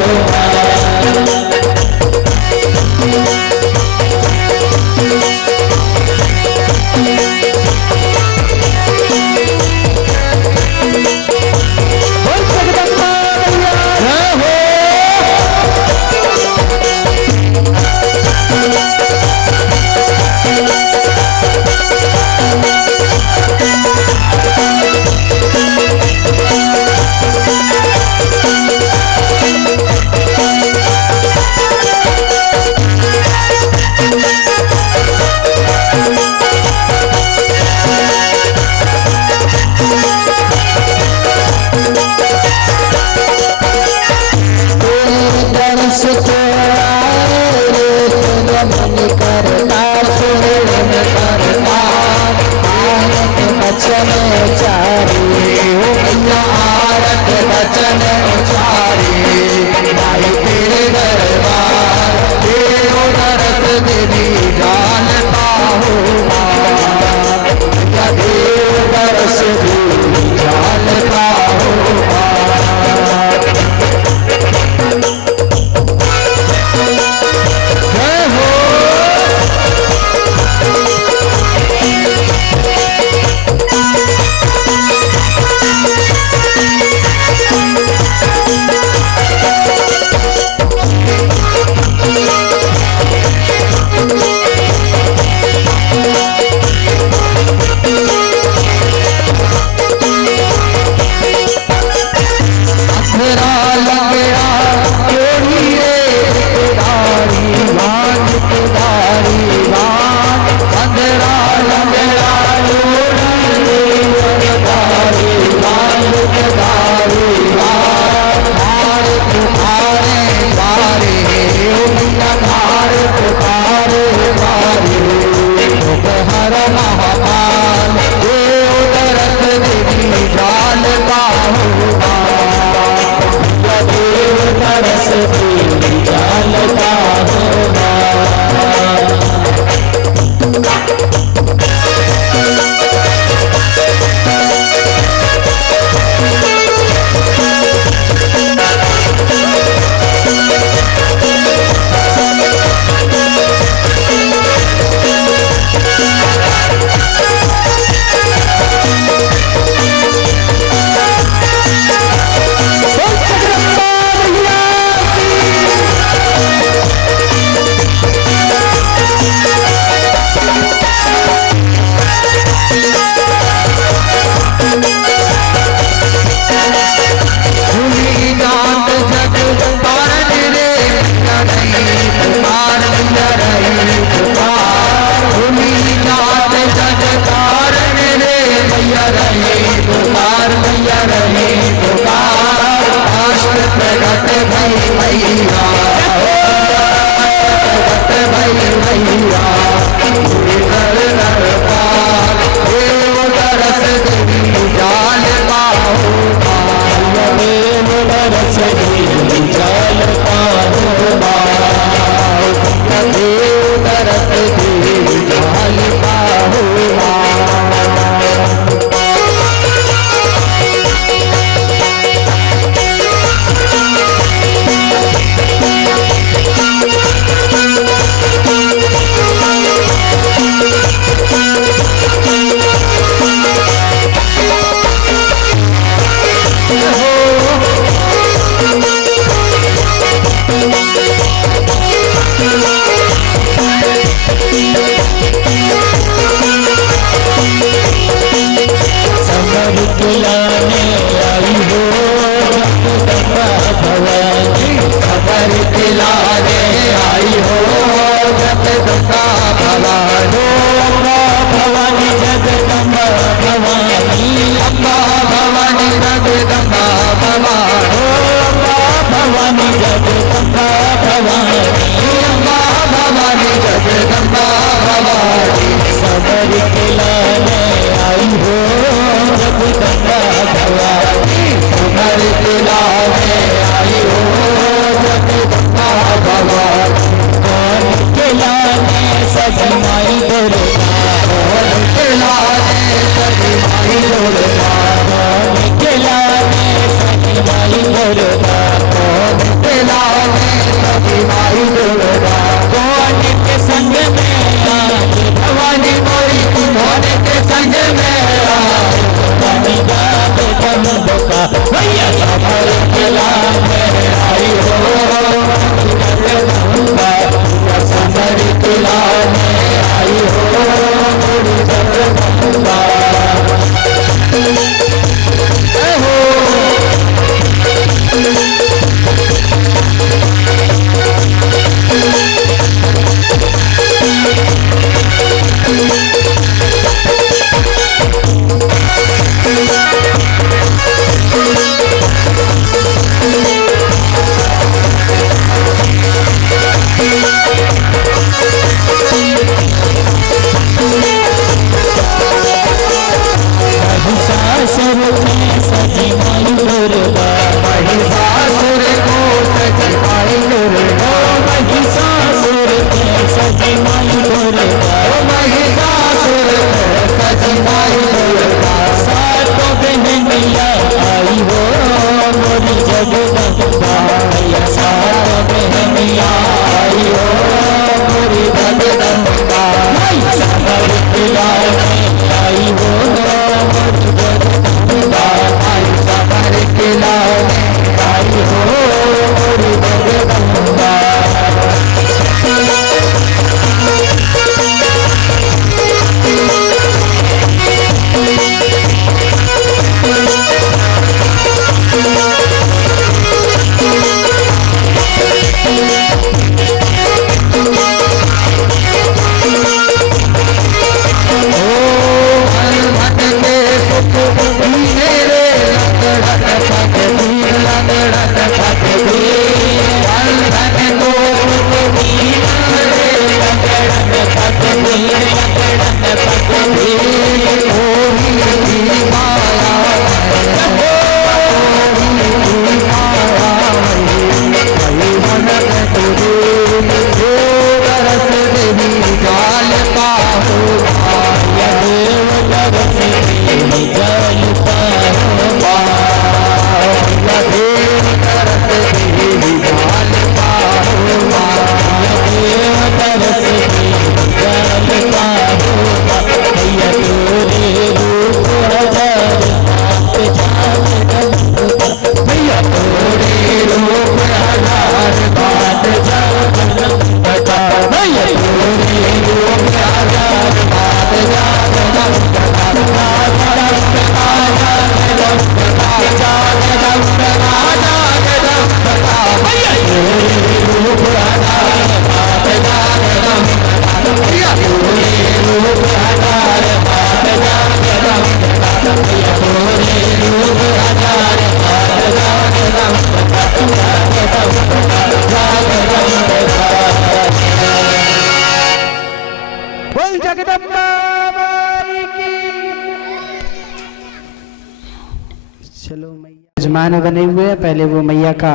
विराजमान बने हुए हैं। पहले वो मैया का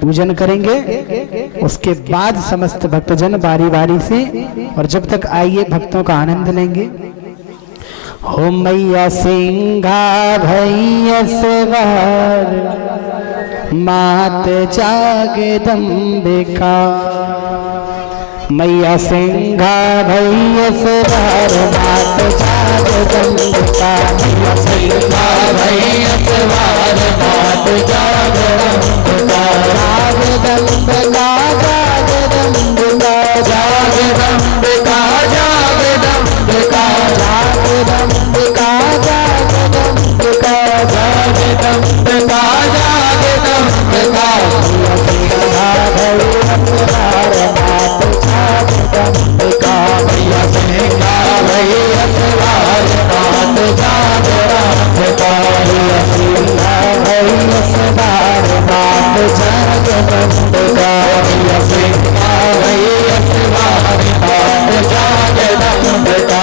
पूजन करेंगे, उसके बाद समस्त भक्तजन बारी बारी से, और जब तक आइए भक्तों का आनंद लेंगे। हो मैया सिंघा भैया सवार, मात जगदम्बिका। मैया सिंघा भैया सवार, मात जगदम्बिका। मैया सिंघा भैया सवार, मात जगदम्बिका। जगदम्बिका जगदम्बिका जगदम्बिका जगदम्बिका जगदम्बिका जगदम्बिका जगदम्बिका जगदम्बिका। मैया सिंघा भैया सवार, मात जगदम्बिका। मैया सिंघा भैया सवार, मात जगदम्बिका। मैया सिंघा भैया सवार, मात जगदम्बिका।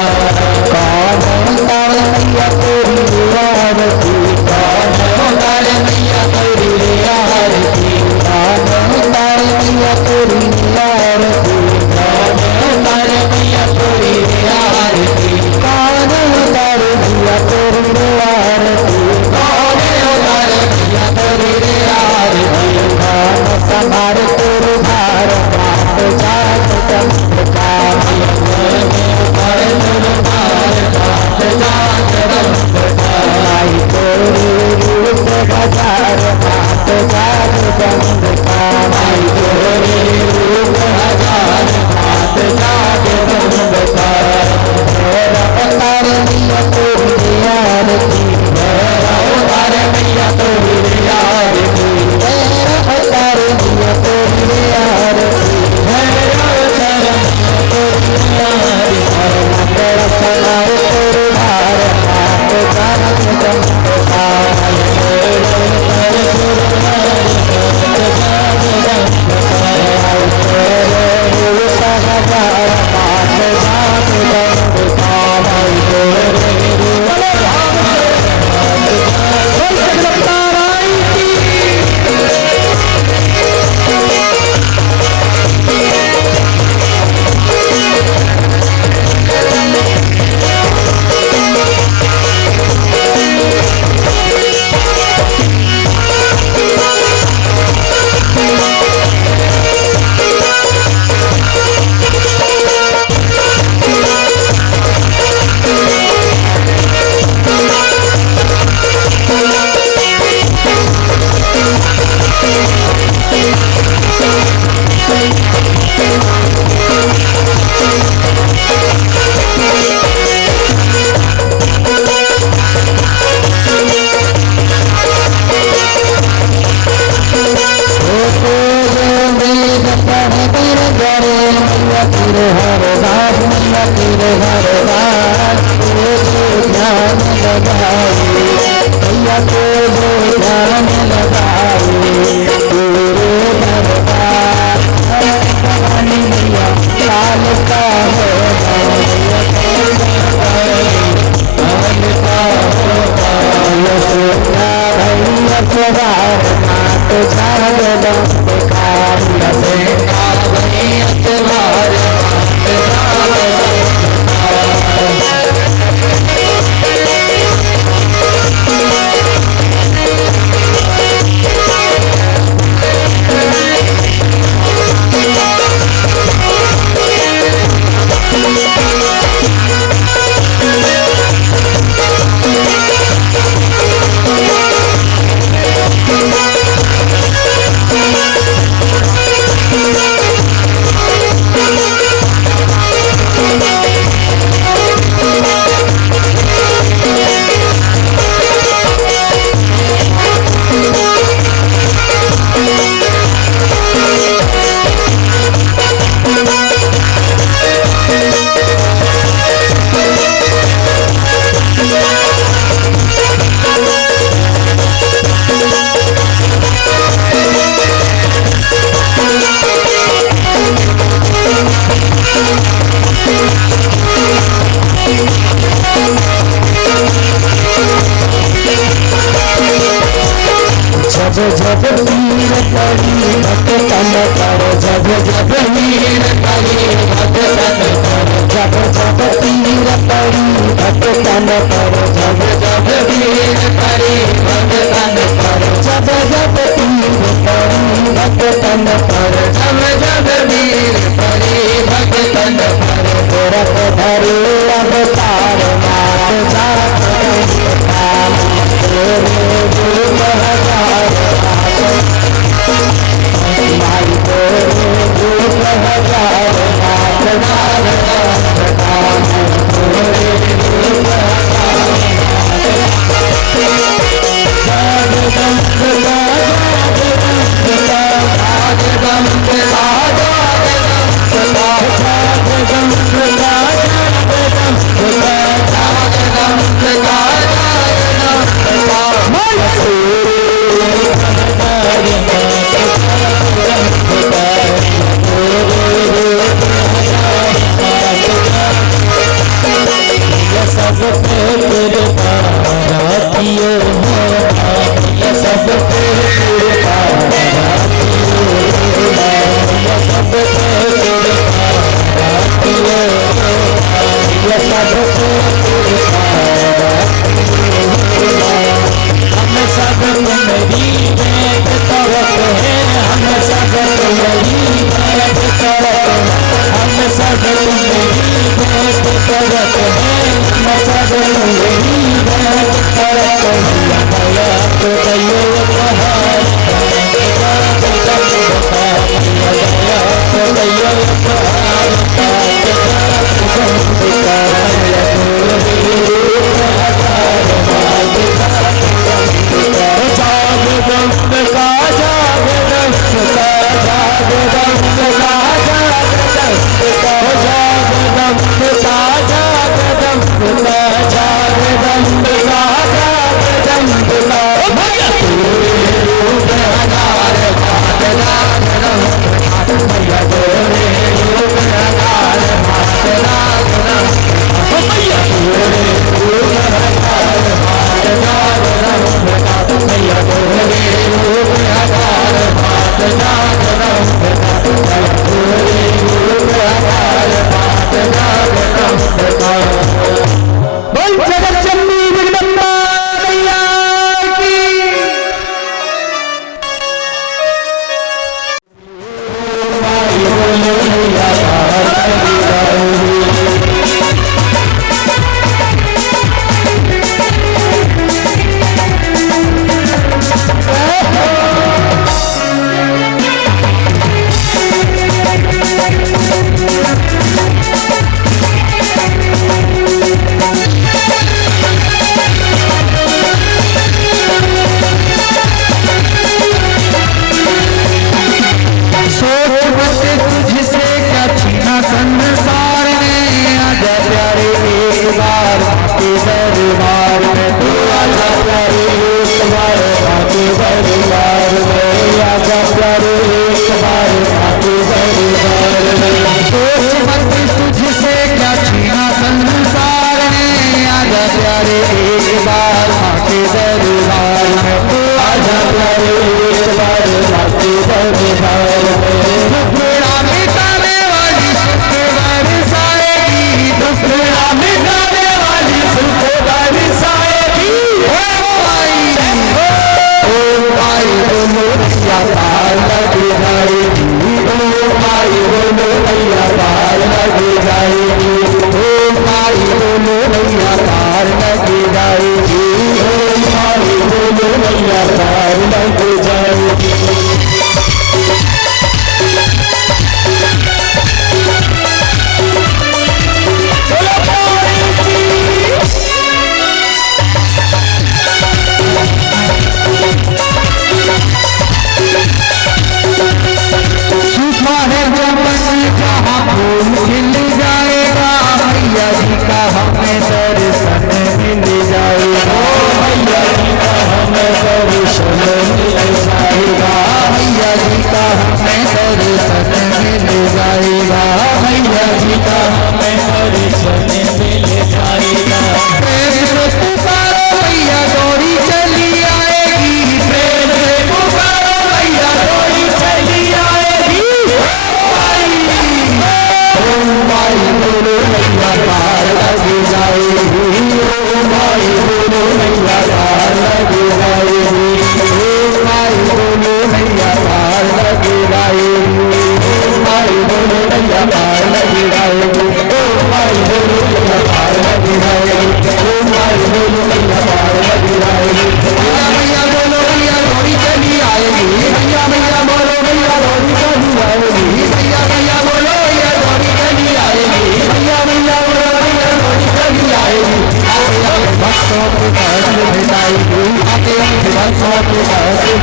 कौन उतारे मैया तेरी आरती, कौन उतारे मैया तेरी आरती, कौन उतारे मैया तेरी आरती, कौन उतारे मैया तेरी आरती, कौन उतारे मैया तेरी आरती, कौन उतारे मैया तेरी आरती। कौन संभारे तेरे भार, मात जगदम्बिका। आई तेरे रूप हजार, मात जगदम्बिका। आई तेरे रूप हजार, मात जगदम्बिका। मेरा उतारे मैया तेरी आरती, मेरा उतारे मैया तेरी आरती, मेरा उतारे मैया तेरी आरती, मेरा उतारे मैया तेरी आरती। मेरा समाए तेरे भार, मात जगदम्बिका। जब जब वीर पड़ी भक्तन पर, जब जब वीर पड़ी भक्तन पर, जब जब वीर पड़ी भक्तन पर, जब जब वीर पड़ी भक्तन पर, जब जब वीर पड़ी भक्तन पर, जब जब वीर पड़ी भक्तन पर, गोरख धरे अवतार मात जात माई को रूप हजार सब तेरे पारातियों ये सब तेरे पारातियों ये सब तेरे पारातियों ये सब तेरे पारातियों हम सब तुम्हारी भेंट तरफ है, हम सब तुम्हारी भेंट तरफ है, हम सब तुम्हारी भेंट तरफ है, सब तुम्हारी भेंट तरफ है, भैया तो दैयो उपहार भैया तो दैयो उपहार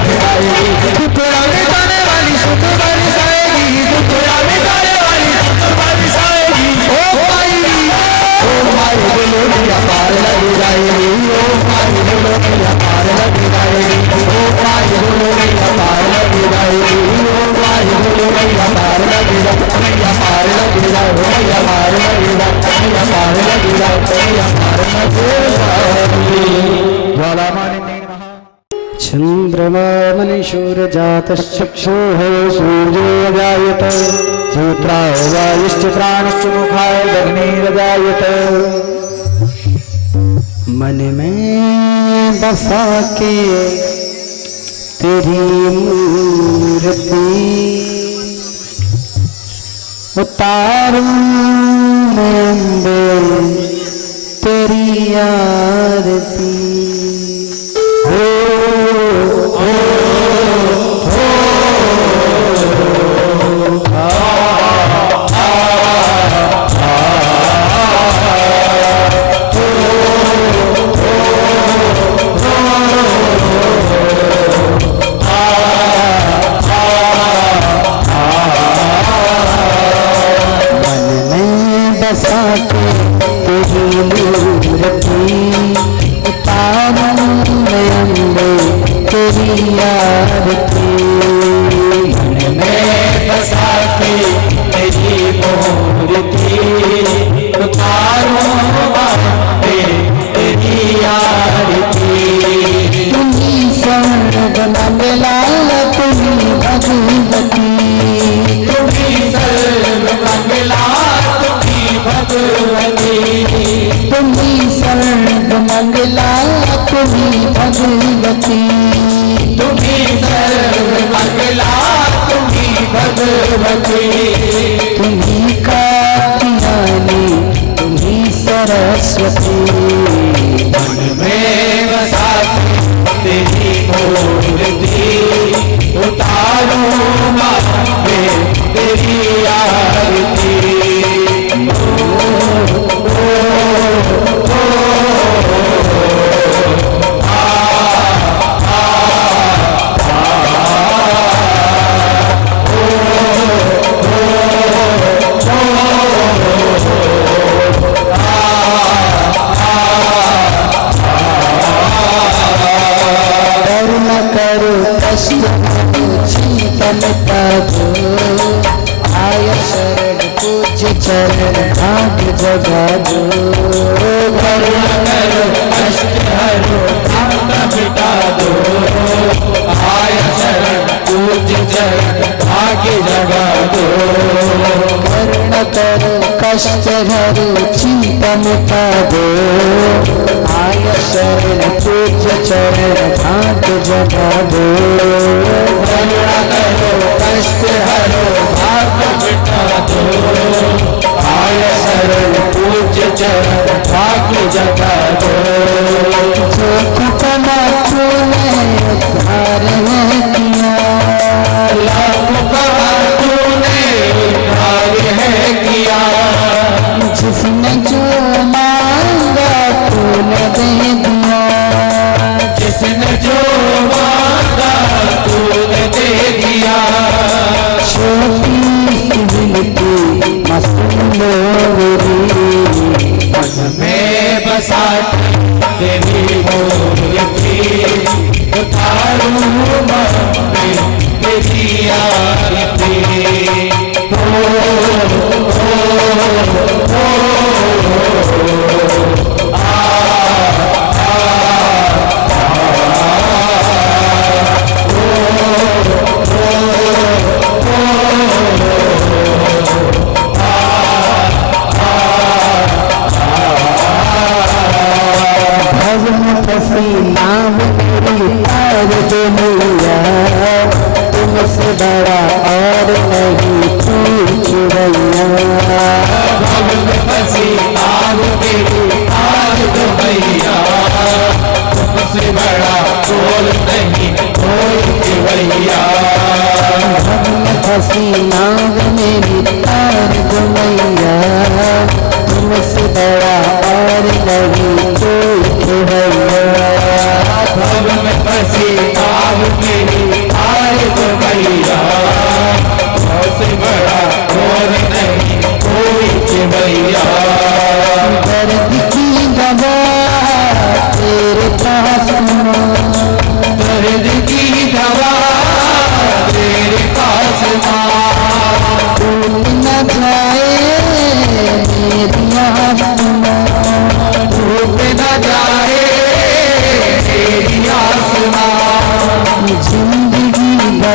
भिड़ाएगी, टुकड़ा मिटाने वाली सुख बरसाएगी, टुकड़ा मिटाने वाली सुख बरसाएगी। ओ भाई बोलो मेरा पार लग जाएगी, ओ भाई बोलो मेरा पार लग जाएगी, ओ भाई बोलो मेरा पार लग जाएगी, ओ भाई बोलो मेरा पार लग जाएगी, मैया पार लग जाए, मैया पार लग जाए, मैया पार लग जाए, मैया पार लग जाए। चंद्रमा मनिशूरजातश्चक्षुः सूर्यो जायत सूत्राय वायुश्चित्राणश्च मुखाय अग्निर्जायत। मन में बसा के तेरी मूर्ति उतारूं मैं तेरी आरती। तुम्ही कात्यायनी तुम्ही सरस्वती। मन में बसा तेरी मूर्ति उतारूं मैं तेरी आरती। चरण भाग जगा दो करुणा करो कष्ट हरो पाप मिटा दो। आय शरण पूज्य चरण भाग्य जगा दो। करुणा करो कष्ट हरो चिंता मिटा दो। आय शरण पूज्य चरण भाग्य जगा दो। करुणा करो कष्ट हरो पाप मिटा दो। आय शरण पूज्य चरण भाग्य जगा दो। जो कुटना तूने उद्धार है किया, लाखों कमा तूने उद्धार है किया। जिसने जो मांगा तूने दे दिया। जिसने जो मांगा तूने दे दिया। छोटी सी विनती मन में बसा तेरी मूर्ति उतारूं मैं तेरी आरती। नाम मेरी तार दो मैया, तुमसे बड़ा और नहीं कुछ भैया। नाम मेरी तार दो मैया, तुमसे बड़ा कोई नहीं कोई भैया। फंसी नाम मेरी तार दो मैया, तुमसे बड़ा और नहीं कोई भैया। फंसी नाम मेरी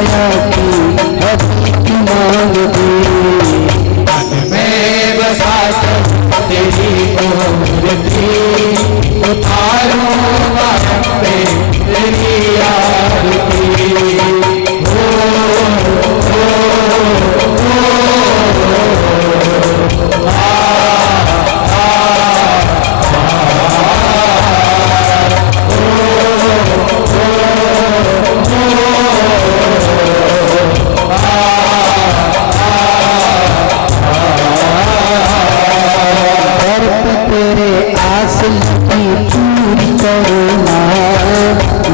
दया की है भीख मांगती। मन में बसा तेरी मूर्ति उतारो वहाँ पे तेरी आरती।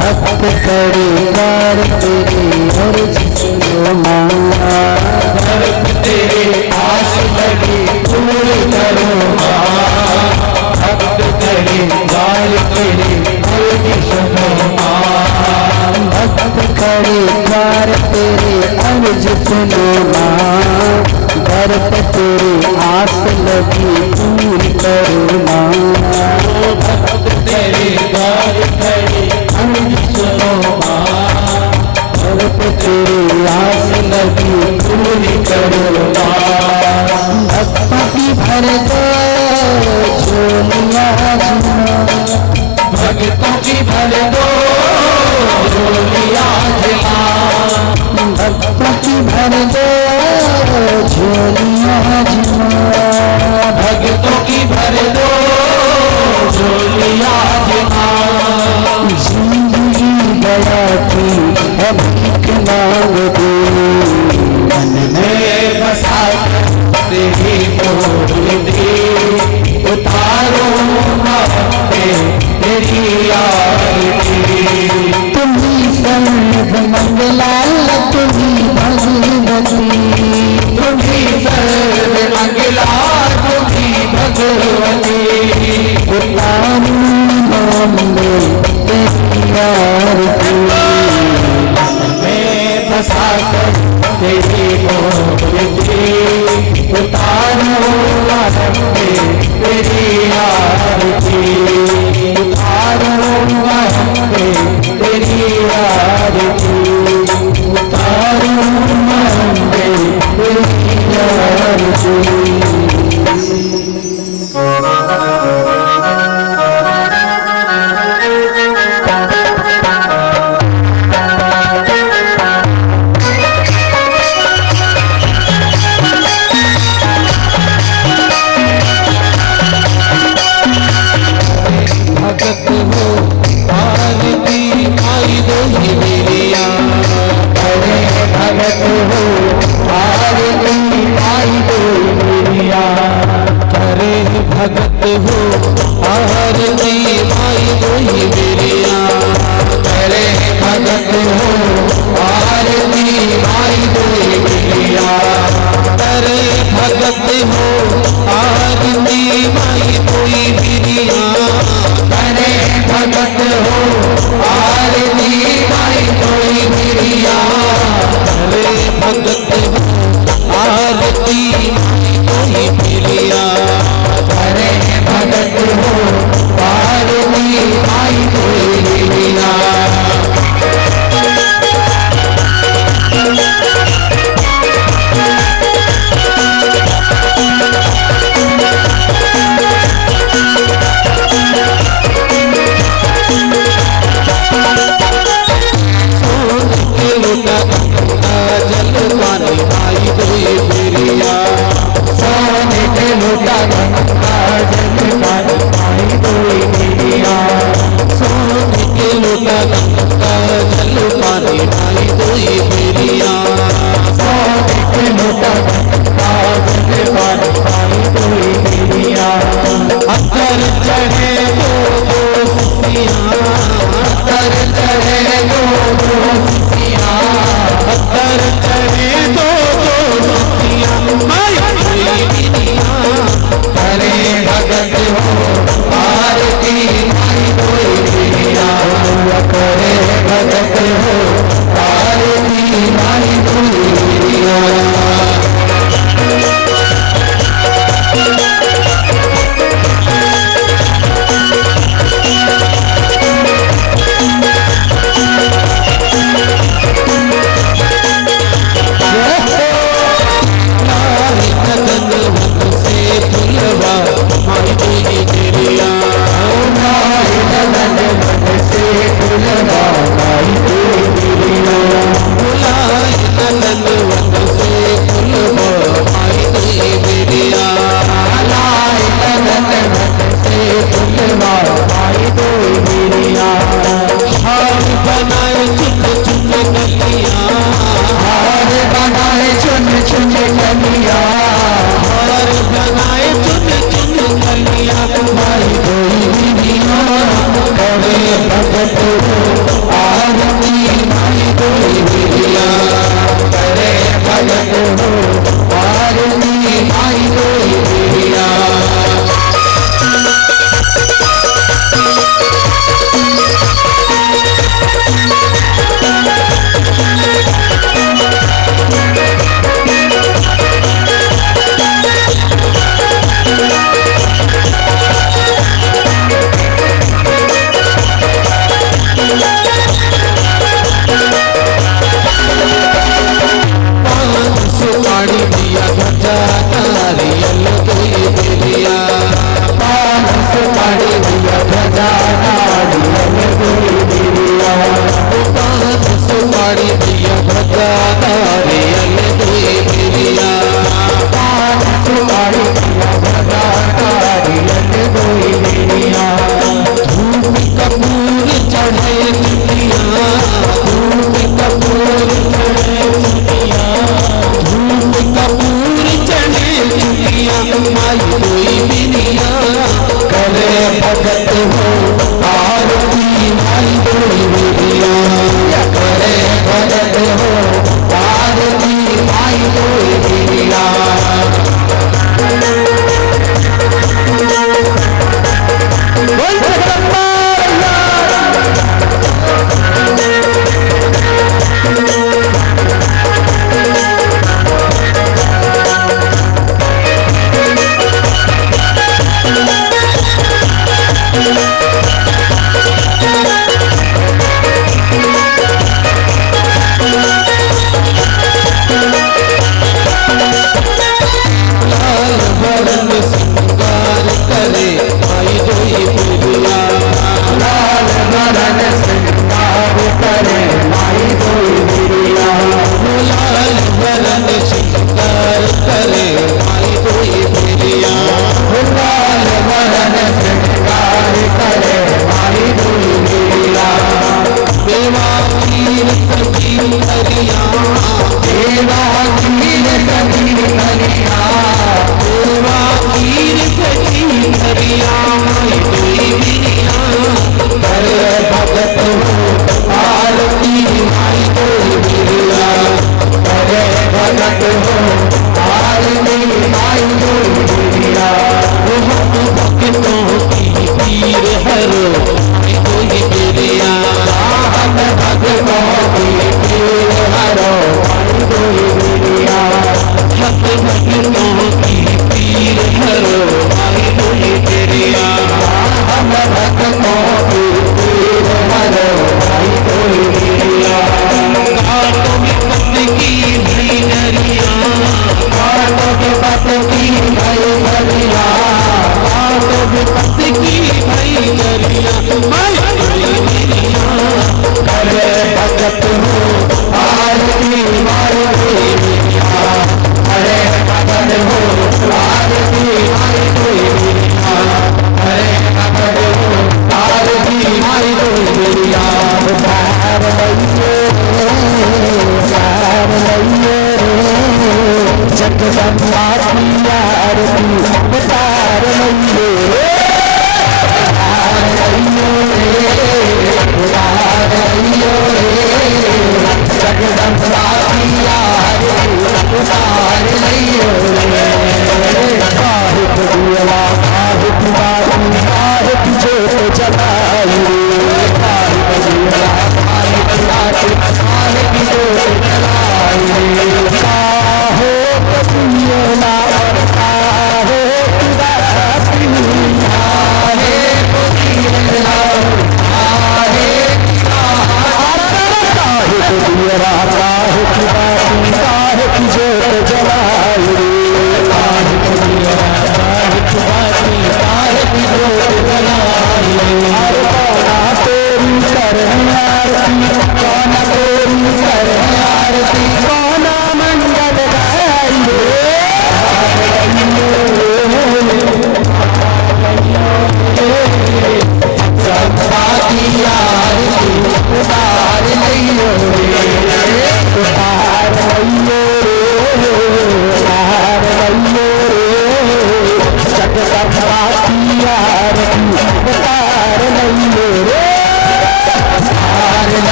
भक्त करे कार तेरे हर सुनो माँ। भक्त तेरे आस लगी पूरी करो माँ। भक्त करे कार तेरे हर सुनो माँ। भक्त करे कार तेरे अर्ज सुनो माँ। भक्त तेरे आस लगी पूरी करो माँ। भक्त तेरे कार तेरे सुनो माँ। भक्त तेरी आस लगी पूरी करो माँ। भक्तों की भर दो झोलियाँ झूमा। भक्तों की भर दो झोलियाँ झूमा। भक्तों की भर दो झोलियाँ झूमा। भक्तों की भर दो झोलियाँ झूमा। दया की है भीख मांगती। मन में बसा तेरी मूर्ति उतारो वहाँ पे तेरी आरती। तुम्ही सर्व मंगला तुम्ही भगवती। तुम्ही सर्व मंगला तुम्ही भगवती। उतारो नाम में तेरी आरती। में बसा तेरी मूर्ति उतारो वहाँ पे तेरी आरती। उतारो वहाँ पे तेरी आरती। उतारो वहाँ पे तेरी आरती। भगत हो आरती आई दो ही मेरिया। अरे भगत हो आरती आई दो मेरिया। अरे भगत हो आरती आई दो ही मेरिया। अरे भगत हो आरती आई दो मेरिया। अरे भगत हो आरती आई दो मेरिया। अरे भगत हो आरती आई कोई मेरिया। अरे भगत हो आरती आई कोई मेरिया। अरे भगत हो आरती आई कोई मेरिया। भैया भगा नारियल दे बिरिया पान सुपारी भैया भगा नारियल दे बिरिया धूप कपूर चढ़े चुटिया धूप कपूर चढ़े चुटिया धूप कपूर चढ़े चुटिया माई कोई बिरिया करे भगत हो आरती माई कोई बिरिया करे भगत हो आरती माई कोई बिरिया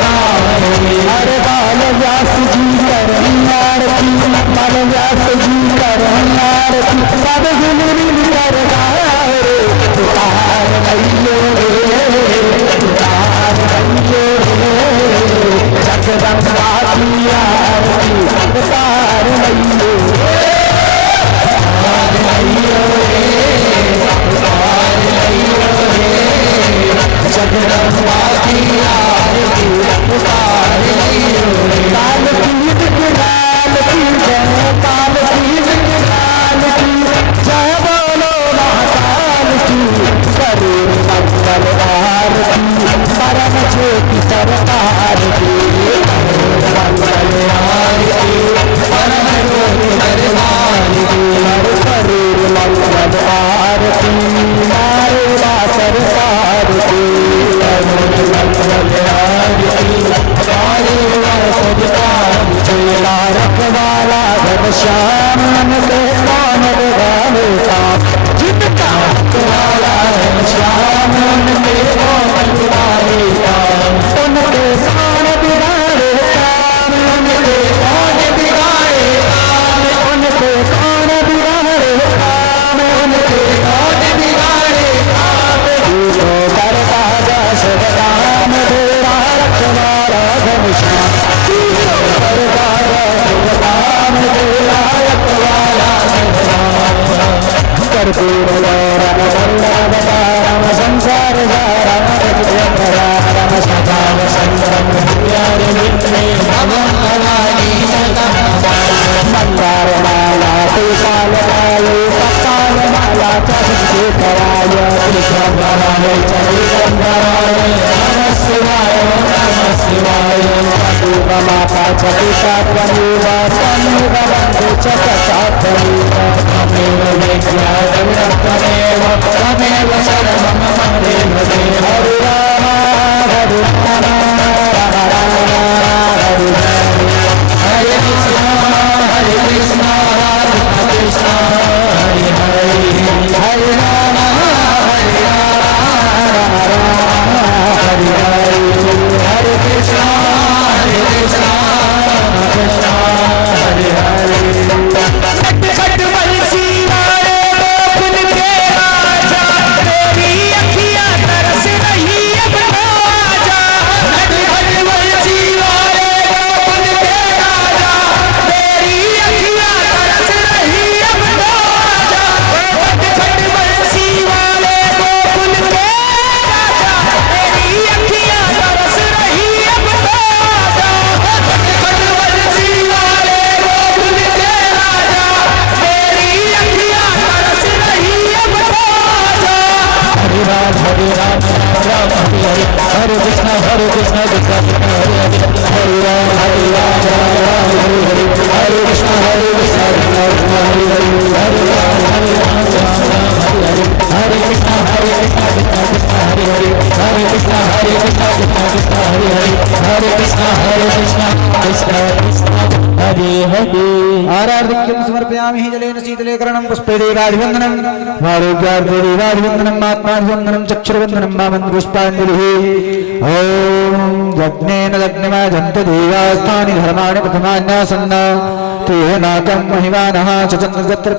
अरे बाल व्यास जी व्यास जी कर आरती सब गुण कर गारे उतार लइयो रे उतार लइयो रे जगदम्बा की आरती उतार लइयो उतार लइयो रे उतार लइयो रे जगदम्बा की आरती उतार लइयो रे लाल पीत के लाल की जय पाल पीत के लाल की जय बोलो महाकाल की करूर मंगल आरती परम ज्योति सरकार की करूर मंगल आरती परम ज्योति सरकार की करूर मंगल आरती मारेला सरकार की करूर मंगल आरती मारेला सरकार चेला रखवाला घनश्याम मन से कौन गावे काम जिनका रखवाला घनश्याम मन से कौन गावे काम उनके कौन बिगाड़े काम उनके कौन बिगाड़े काम उनके कौन बिगाड़े काम उनके कौन बिगाड़े काम दूसरो करता जा सब राम तेरा रखवाला घनश्याम दूसरो करता जा सब राम तेरा रखवाला कर्पूर राम वल्लभ राम संसार राम राम सदाव संगम प्यार मित्रे भवन भवानी मंगार माला तुषाल मायो कपाल माला चंद्र कराय कृष्ण भवाय चरितम भवाय नमः शिवाय माता चपिता त्वमेव त्वमेव वन्दे च कथात्वमेव त्वमेव वेद्या त्वमेव त्वमेव सर्वं मम देव हरे राम हरे राम राम राम हरे हरे कृष्ण हरे कृष्ण कृष्ण कृष्ण हरे हरे हरे राम हरे राम राम राम हरे हरे हरे कृष्ण कृष्ण कृष्ण हरे हरे खट बंसी वाले गोकुल के राजा तेरी अखियां तरस रही अब राजा खट बंसी वाले गोकुल के राजा तेरी अखियां तरस रही अब राजा खट बंसी वाले गोकुल के राजा तेरी अखियां तरस रही अब राजा खट बंसी वाले गोकुल के राजा तेरी अखियां तरस रही अब राजा हरे राम राम हरे हरे हरे कृष्ण कृष्ण हरे हरे हरे राम राम हरे हरे कृष्ण कृष्ण हरे हरे हरे राम हरे कृष्ण कृष्ण हरे हरे हरे कृष्ण कृष्ण कृष्ण हरे हरे हरे कृष्ण कृष्ण कृष्ण हरे हरे आराध्यं समर्पयामि जलेन शीतले करणं पुष्पेदे राजवन्दनं आरोग्यार्थे राजवन्दनं आत्मावन्दनं चक्षुर्वन्दनं मामन् पुष्पाञ्जलिः ॐ यज्ञेन लग्नमाजन्त देवास्तानि धर्माणि प्रथमान्यासन्न तेन नाकं महिमानः च चन्द्रगत्र